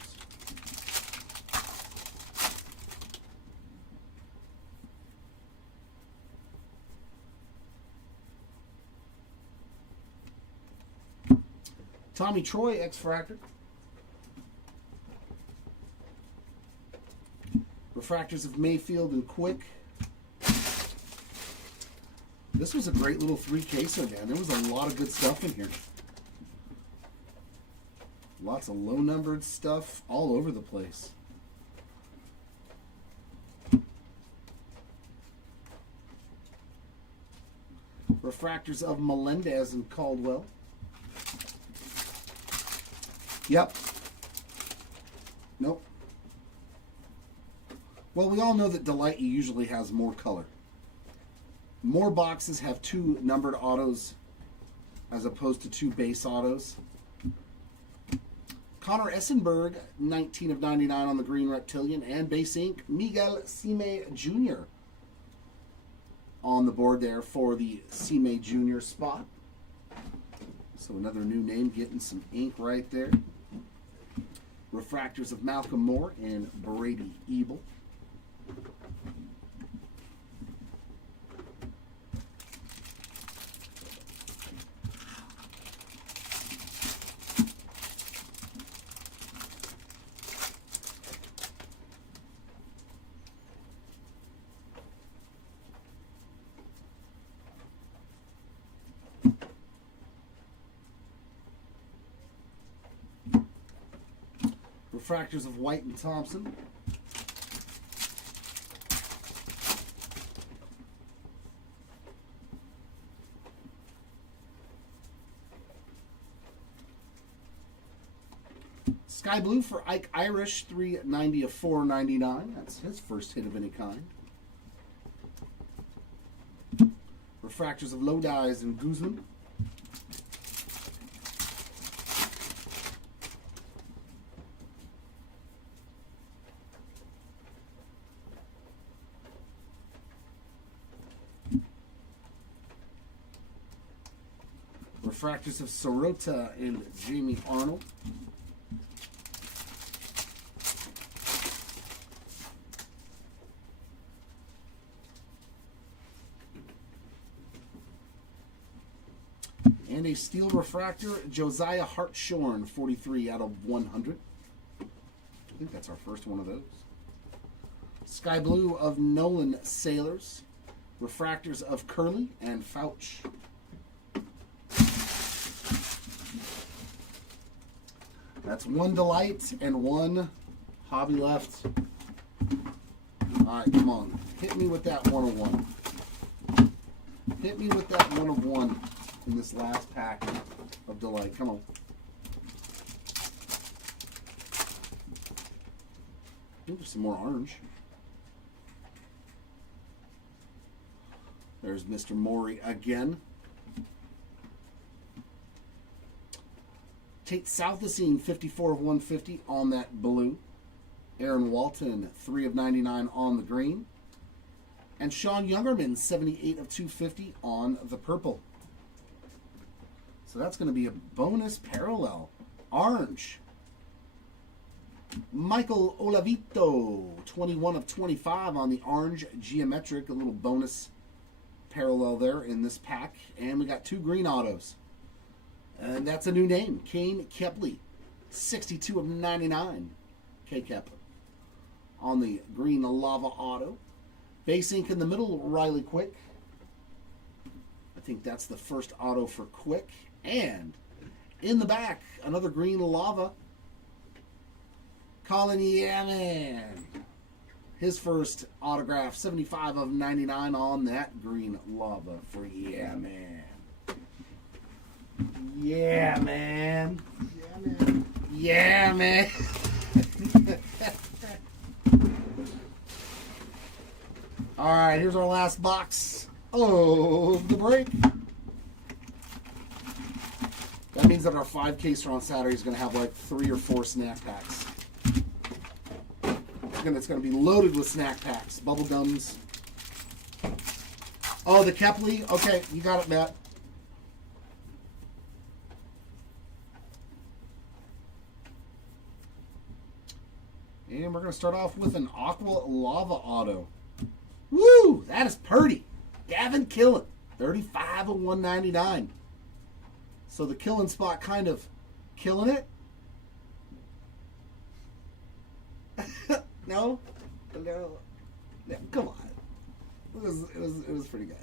Tommy Troy, X-Fractor. Refractors of Mayfield and Quick. This was a great little 3-caser, man. There was a lot of good stuff in here. Lots of low-numbered stuff all over the place. Refractors of Melendez and Caldwell. Yep. Nope. Well, we all know that Delight usually has more color. More boxes have 2 numbered autos as opposed to 2 base autos. Connor Essenberg, 19 of 99 on the Green Reptilian. And base ink, Miguel Sime Jr. on the board there for the Sime Jr. spot. So another new name getting some ink right there. Refractors of Malcolm Moore and Brady Ebel. Refractors of White and Thompson. Sky Blue for Ike Irish, 390 of 499. That's his first hit of any kind. Refractors of Lodi's and Guzman. Refractors of Sorota and Jamie Arnold. And a steel refractor, Josiah Hartshorn, 43 out of 100. I think that's our first one of those. Sky Blue of Nolan Sailors. Refractors of Curly and Fouch. That's one delight and one hobby left. All right, come on. Hit me with that 1 of 1. Hit me with that 1 of 1 in this last pack of delight. Come on. Ooh, there's some more orange. There's Mr. Morey again. Tate Southasine, 54 of 150 on that blue. Aaron Walton, 3 of 99 on the green. And Sean Youngerman, 78 of 250 on the purple. So that's going to be a bonus parallel. Orange. Michael Olavito, 21 of 25 on the orange geometric. A little bonus parallel there in this pack. And we got 2 green autos. And that's a new name. Kane Kepley, 62 of 99. K-Kep on the green lava auto. Base ink in the middle, Riley Quick. I think that's the first auto for Quick. And in the back, another green lava. Colin Yeaman. His first autograph, 75 of 99 on that green lava for Yeaman. Yeah, man. Yeah, man. Yeah, man. All right, here's our last box of the break. That means that our 5 caser on Saturday is going to have like 3 or 4 snack packs. It's going to be loaded with snack packs, bubble gums. Oh, the Kepley. Okay, you got it, Matt. And we're going to start off with an Aqua Lava Auto. Woo! That is purty. Gavin Killen, 35 of 199. So the Killen spot kind of killing it. No? No. Come on. It was pretty good.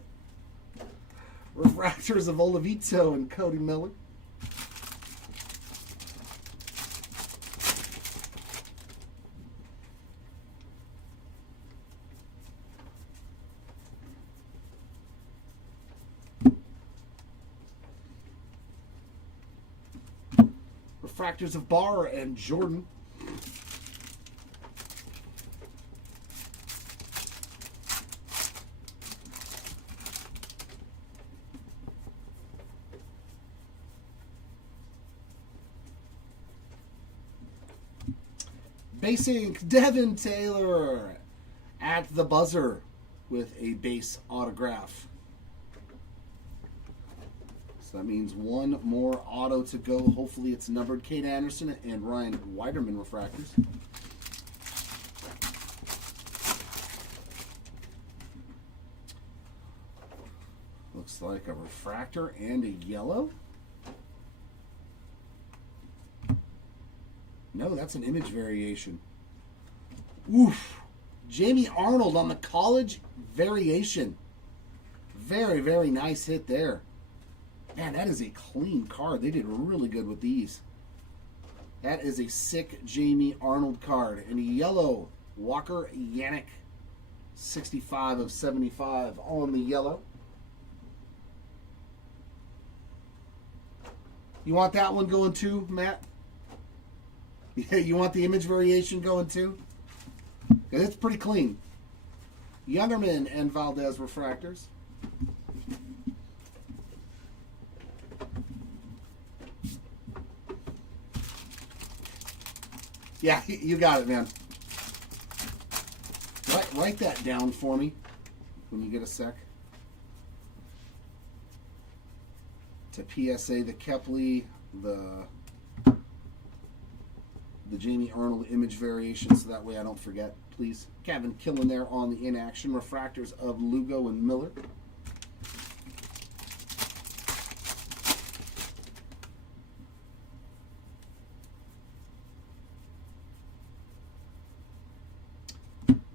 Refractors of Olavito and Cody Miller. Refractors of Barr and Jordan. Base ink, Devin Taylor at the buzzer with a base autograph. So that means 1 more auto to go. Hopefully it's numbered. Kate Anderson and Ryan Weiderman refractors. Looks like a refractor and a yellow. No, that's an image variation. Oof. Jamie Arnold on the college variation. Very, very nice hit there. Man, that is a clean card. They did really good with these. That is a sick Jamie Arnold card. And a yellow Walker Yannick. 65 of 75 on the yellow. You want that one going too, Matt? Yeah, you want the image variation going too? It's pretty clean. Youngerman and Valdez refractors. Yeah, you got it, man. Write that down for me when you get a sec. To PSA, the Kepley, the Jamie Arnold image variation, so that way I don't forget, please. Kevin Killen there on the inaction. Refractors of Lugo and Miller.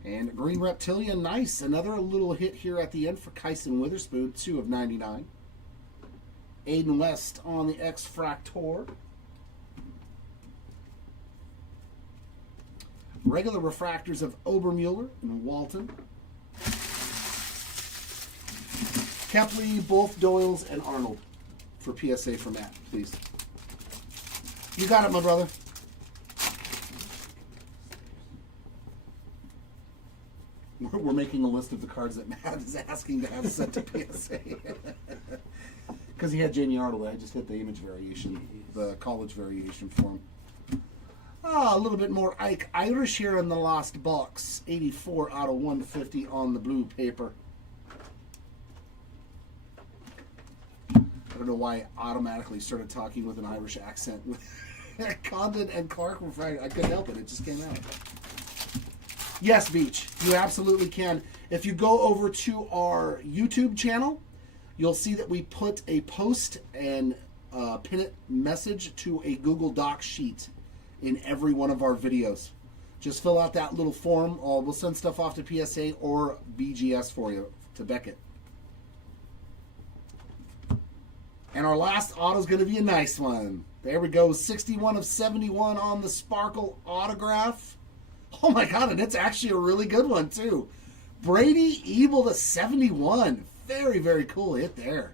And Green Reptilian, nice. Another little hit here at the end for Kyson Witherspoon, 2 of 99. Aiden West on the X-Fractor. Regular refractors of Obermueller and Walton. Kepley, both Doyles, and Arnold for PSA for Matt, please. You got it, my brother. We're making a list of the cards that Matt is asking to have sent to PSA. Because he had Jamie Arnold. I just hit the image variation, the college variation for him. A little bit more Ike Irish here in the last box. 84 out of 150 on the blue paper. I don't know why I automatically started talking with an Irish accent. Condon and Clark were right. I couldn't help it. It just came out. Yes, Beach. You absolutely can. If you go over to our YouTube channel, you'll see that we put a post and pin it message to a Google Doc sheet in every one of our videos. Just fill out that little form. We'll send stuff off to PSA or BGS for you, to Beckett. And our last auto is going to be a nice one. There we go. 61 of 71 on the Sparkle autograph. Oh my God, and it's actually a really good one too. Brady Ebel to 71. Very, very cool hit there.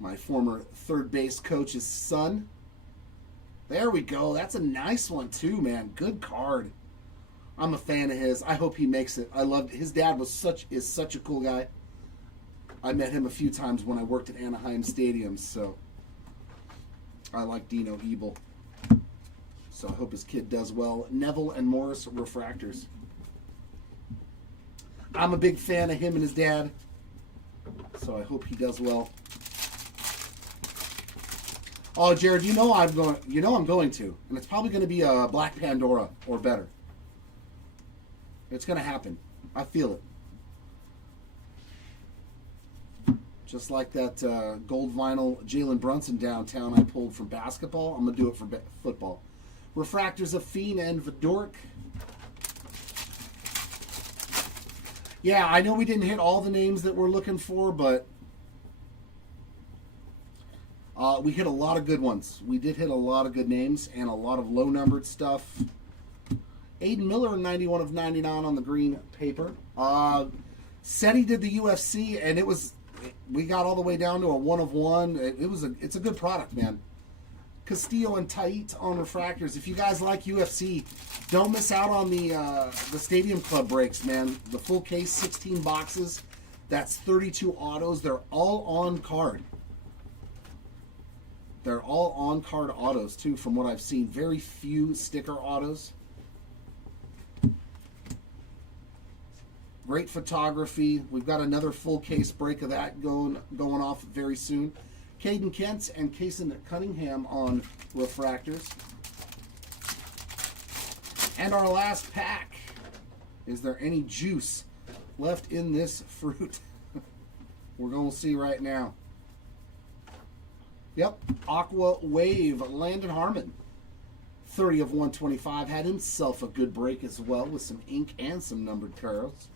My former third base coach's son. There we go. That's a nice one too, man. Good card. I'm a fan of his. I hope he makes it. I loved his dad is such a cool guy. I met him a few times when I worked at Anaheim Stadium, so I like Dino Ebel. So I hope his kid does well. Neville and Morris refractors. I'm a big fan of him and his dad, so I hope he does well. Oh, Jared, I'm going to, and it's probably going to be a Black Pandora or better. It's going to happen. I feel it. Just like that gold vinyl Jalen Brunson downtown I pulled for basketball, I'm going to do it for football. Refractors of Fiend and Vidork. Yeah, I know we didn't hit all the names that we're looking for, but we hit a lot of good ones. We did hit a lot of good names and a lot of low-numbered stuff. Aiden Miller, 91 of 99 on the green paper. Said he did the UFC, and we got all the way down to a 1 of 1. It's a good product, man. Castillo and Tait on refractors. If you guys like UFC, don't miss out on the Stadium Club breaks, man. The full case, 16 boxes. That's 32 autos. They're all on card. They're all on card autos too, from what I've seen. Very few sticker autos. Great photography. We've got another full case break of that going off very soon. Caden Kent and Kason Cunningham on refractors. And our last pack. Is there any juice left in this fruit? We're going to see right now. Yep, Aqua Wave, Landon Harmon. 30 of 125. Had himself a good break as well with some ink and some numbered carols.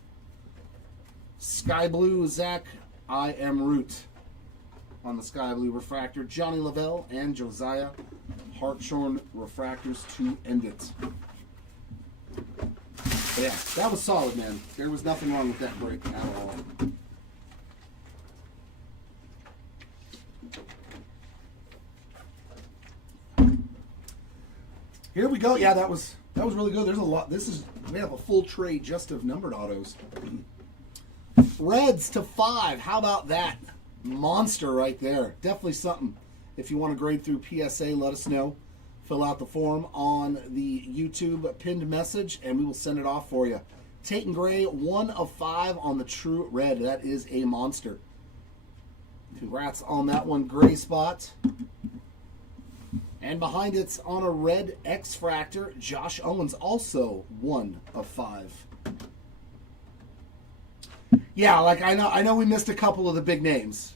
Sky Blue, Zach, I Am Root on the Sky Blue refractor. Johnny Lavelle and Josiah Hartshorn refractors to end it. But yeah, that was solid, man. There was nothing wrong with that break at all. Here we go. Yeah, that was really good. There's a lot. We have a full tray just of numbered autos. Reds to 5. How about that? Monster right there. Definitely something. If you want to grade through PSA, let us know. Fill out the form on the YouTube pinned message, and we will send it off for you. Tate and Gray, 1 of 5 on the True Red. That is a monster. Congrats on that one, Gray Spot. And behind it's on a red X-Fractor, Josh Owens, also 1 of 5. Yeah, like I know we missed a couple of the big names.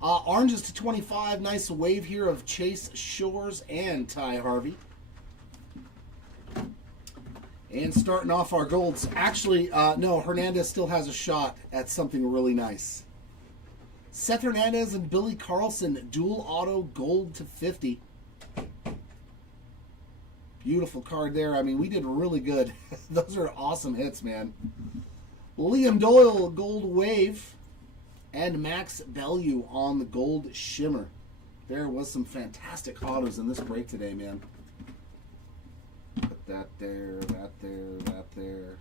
Oranges to 25, nice wave here of Chase Shores and Ty Harvey. And starting off our golds. Actually, no, Hernandez still has a shot at something really nice. Seth Hernandez and Billy Carlson, dual auto gold to 50. Beautiful card there. I mean, we did really good. Those are awesome hits, man. Liam Doyle, Gold Wave. And Max Bellew on the Gold Shimmer. There was some fantastic autos in this break today, man. Put that there, that there, that there.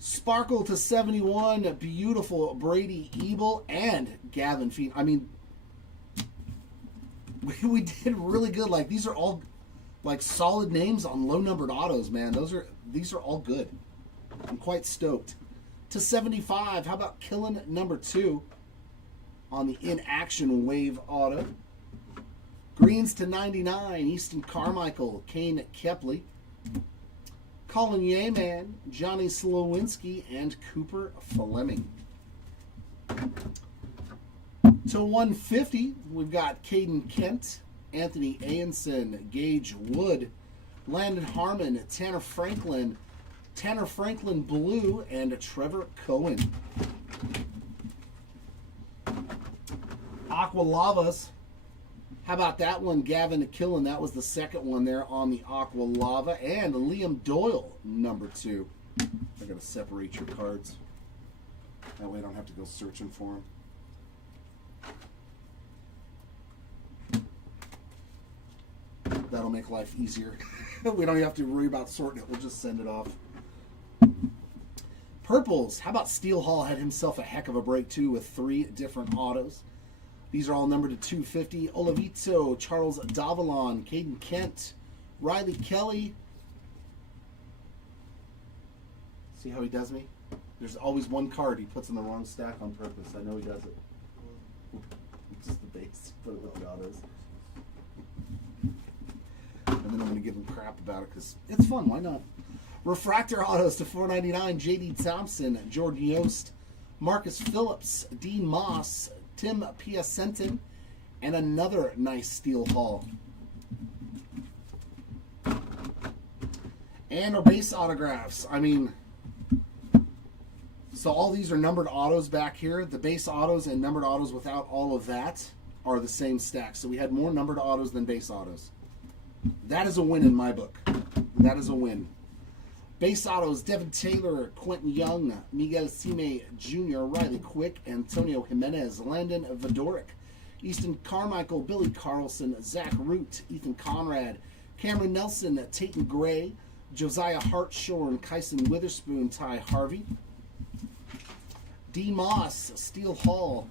Sparkle to 71, beautiful Brady Ebel and Gavin Feen. I mean, we did really good. Like, these are all like solid names on low numbered autos, man. These are all good. I'm quite stoked. To 75, how about Killing number 2 on the In Action Wave auto. Greens to 99, Easton Carmichael, Kane Kepley. Colin Yeaman, Johnny Slowinski, and Cooper Fleming. To 150, we've got Caden Kent, Anthony Ayenson, Gage Wood, Landon Harmon, Tanner Franklin Blue, and Trevor Cohen. Aqua Lavas. How about that one, Gavin Killen? That was the second one there on the Aqua Lava. And Liam Doyle, number 2. I gotta separate your cards. That way I don't have to go searching for them. That'll make life easier. We don't have to worry about sorting it. We'll just send it off. Purples. How about Steel Hall had himself a heck of a break too with 3 different autos. These are all numbered to 250. Olavito, Charles Davalon, Caden Kent, Riley Kelly. See how he does me? There's always one card he puts in the wrong stack on purpose. I know he does it. It's just the base. Put it with the autos. And then I'm going to give him crap about it because it's fun. Why not? Refractor autos to 499. J.D. Thompson, Jordan Yost, Marcus Phillips, Dean Moss, Tim Piacentin, and another nice Steel Hall. And our base autographs. I mean, so all these are numbered autos back here. The base autos and numbered autos without all of that are the same stack. So we had more numbered autos than base autos. That is a win in my book. That is a win. Base autos, Devin Taylor, Quentin Young, Miguel Cime Jr., Riley Quick, Antonio Jimenez, Landon Vadoric, Easton Carmichael, Billy Carlson, Zach Root, Ethan Conrad, Cameron Nelson, Tayton Gray, Josiah Hartshorn, Kyson Witherspoon, Ty Harvey, D. Moss, Steel Hall,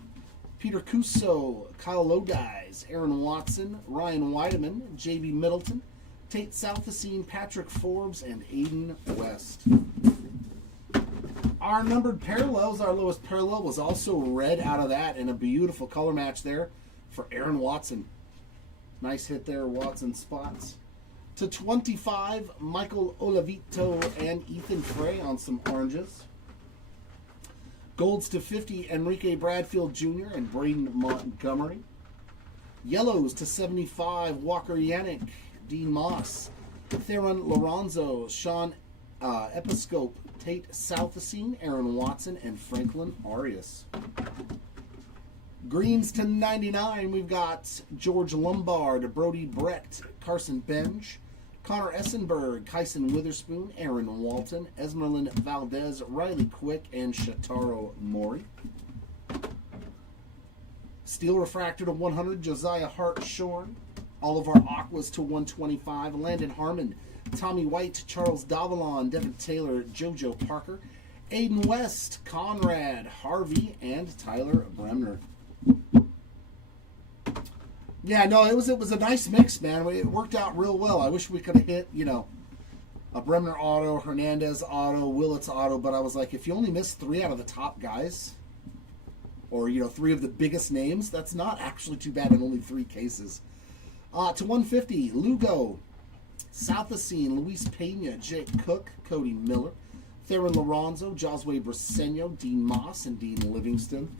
Peter Cuso, Kyle Lodice, Aaron Watson, Ryan Weideman, J.B. Middleton, Tate Southacene, Patrick Forbes, and Aiden West. Our numbered parallels, our lowest parallel was also red out of that, and a beautiful color match there for Aaron Watson. Nice hit there, Watson spots. To 25, Michael Olavito and Ethan Frey on some oranges. Golds to 50, Enrique Bradfield Jr. and Braden Montgomery. Yellows to 75, Walker Yannick, Dean Moss, Theron Lorenzo, Sean Episcope, Tate Southacene, Aaron Watson, and Franklin Arias. Greens to 99, we've got George Lombard, Brody Brecht, Carson Benj, Connor Essenberg, Kyson Witherspoon, Aaron Walton, Esmeralyn Valdez, Riley Quick, and Shataro Mori. Steel Refractor to 100, Josiah Hartshorn. All of our Aquas to 125, Landon Harmon, Tommy White, Charles Davalon, Devin Taylor, JoJo Parker, Aiden West, Conrad Harvey, and Tyler Bremner. Yeah, no, it was a nice mix, man. It worked out real well. I wish we could have hit, a Bremner auto, Hernandez auto, Willits auto, but I was like, if you only miss 3 out of the top guys, or 3 of the biggest names, that's not actually too bad in only 3 cases. To 150, Lugo, Southacene, Luis Pena, Jake Cook, Cody Miller, Theron Lorenzo, Josue Briseño, Dean Moss, and Dean Livingston.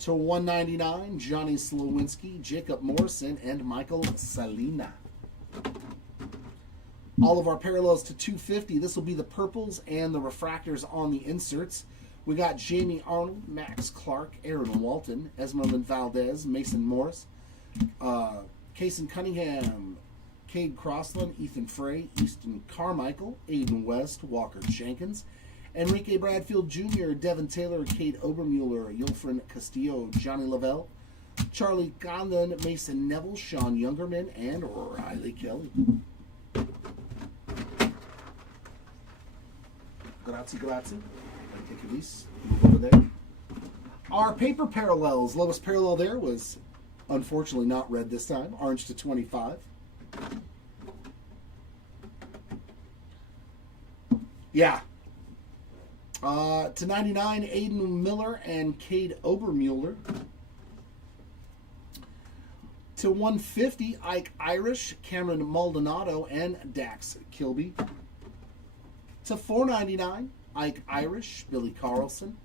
To 199, Johnny Slowinski, Jacob Morrison, and Michael Salina. All of our parallels to 250. This will be the purples and the refractors on the inserts. We got Jamie Arnold, Max Clark, Aaron Walton, Esmeralda Valdez, Mason Morris, Kason Cunningham, Cade Crossland, Ethan Frey, Easton Carmichael, Aiden West, Walker Jenkins, Enrique Bradfield Jr., Devin Taylor, Cade Obermuller, Yulfrin Castillo, Johnny Lavelle, Charlie Condon, Mason Neville, Sean Youngerman, and Riley Kelly. Grazie. Take a piece. Move over there. Our paper parallels. Lowest parallel there was unfortunately not red this time. Orange to 25. Yeah. To 99, Aiden Miller and Cade Obermuller. To 150, Ike Irish, Cameron Maldonado, and Dax Kilby. To 499, Ike Irish, Billy Carlson,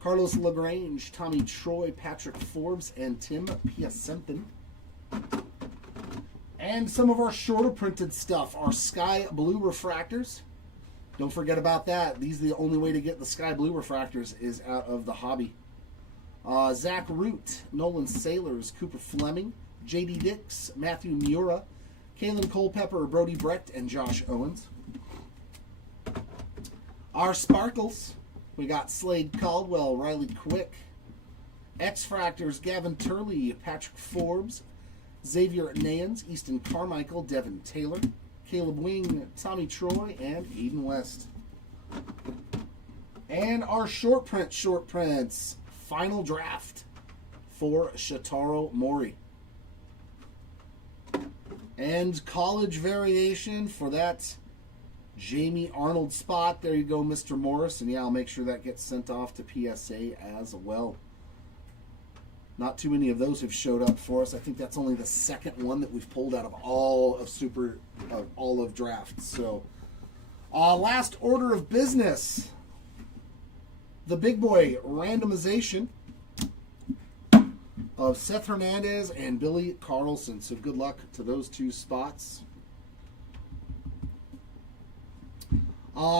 Carlos LaGrange, Tommy Troy, Patrick Forbes, and Tim Piacenthin. And some of our shorter printed stuff, our Sky Blue refractors. Don't forget about that. These are the only way to get the Sky Blue refractors is out of the hobby. Zach Root, Nolan Sailors, Cooper Fleming, J.D. Dix, Matthew Miura, Kalen Culpepper, Brody Brecht, and Josh Owens. Our Sparkles, we got Slade Caldwell, Riley Quick, X-Fractors, Gavin Turley, Patrick Forbes, Xavier Nayans, Easton Carmichael, Devin Taylor, Caleb Wing, Tommy Troy, and Aiden West. And our short prints, final draft for Shotaro Mori. And college variation for that Jamie Arnold spot. There you go, Mr. Morris. And yeah, I'll make sure that gets sent off to PSA as well. Not too many of those have showed up for us. I think that's only the second one that we've pulled out of all of drafts. So, last order of business. The big boy randomization of Seth Hernandez and Billy Carlson. So good luck to those two spots.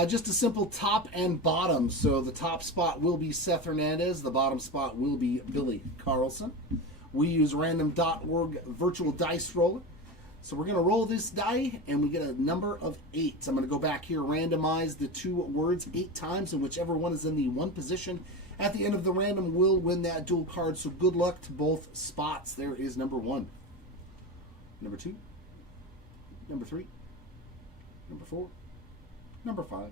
Just a simple top and bottom. So the top spot will be Seth Hernandez. The bottom spot will be Billy Carlson. We use random.org virtual dice roller. So we're going to roll this die and we get a number of 8. I'm going to go back here, randomize the 2 words 8 times, and whichever one is in the 1 position at the end of the random will win that dual card. So good luck to both spots. There is number 1, number 2, number 3, number 4, number 5,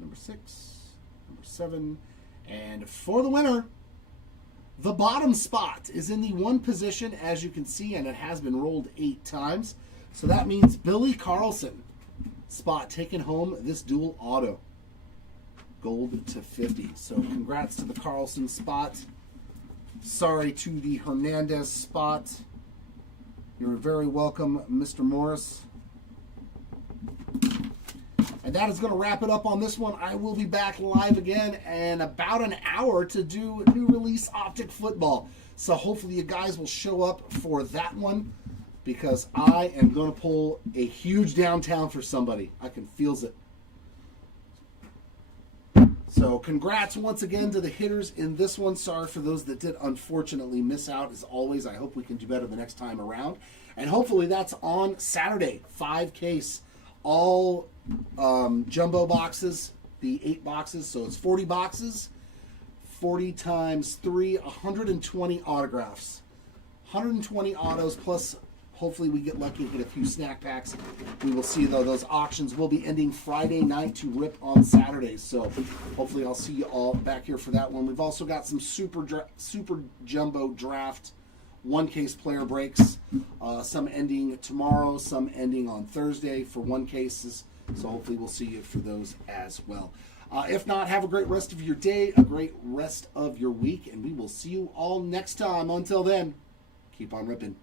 number 6, number 7, and for the winner, the bottom spot is in the 1 position, as you can see, and it has been rolled 8 times. So that means Billy Carlson spot taking home this dual auto. Gold to 50. So congrats to the Carlson spot. Sorry to the Hernandez spot. You're very welcome, Mr. Morris. And that is going to wrap it up on this one. I will be back live again in about an hour to do new release Optic Football. So hopefully you guys will show up for that one, because I am going to pull a huge downtown for somebody. I can feels it. So congrats once again to the hitters in this one. Sorry for those that did unfortunately miss out. As always, I hope we can do better the next time around. And hopefully that's on Saturday. 5 case. All jumbo boxes, the 8 boxes. So it's 40 boxes. 40 times 3, 120 autographs. 120 autos plus... Hopefully we get lucky and get a few snack packs. We will see, though. Those auctions will be ending Friday night to rip on Saturday. So hopefully I'll see you all back here for that one. We've also got some super jumbo draft 1-case player breaks. Some ending tomorrow, some ending on Thursday for 1 cases. So hopefully we'll see you for those as well. If not, have a great rest of your day, a great rest of your week, and we will see you all next time. Until then, keep on ripping.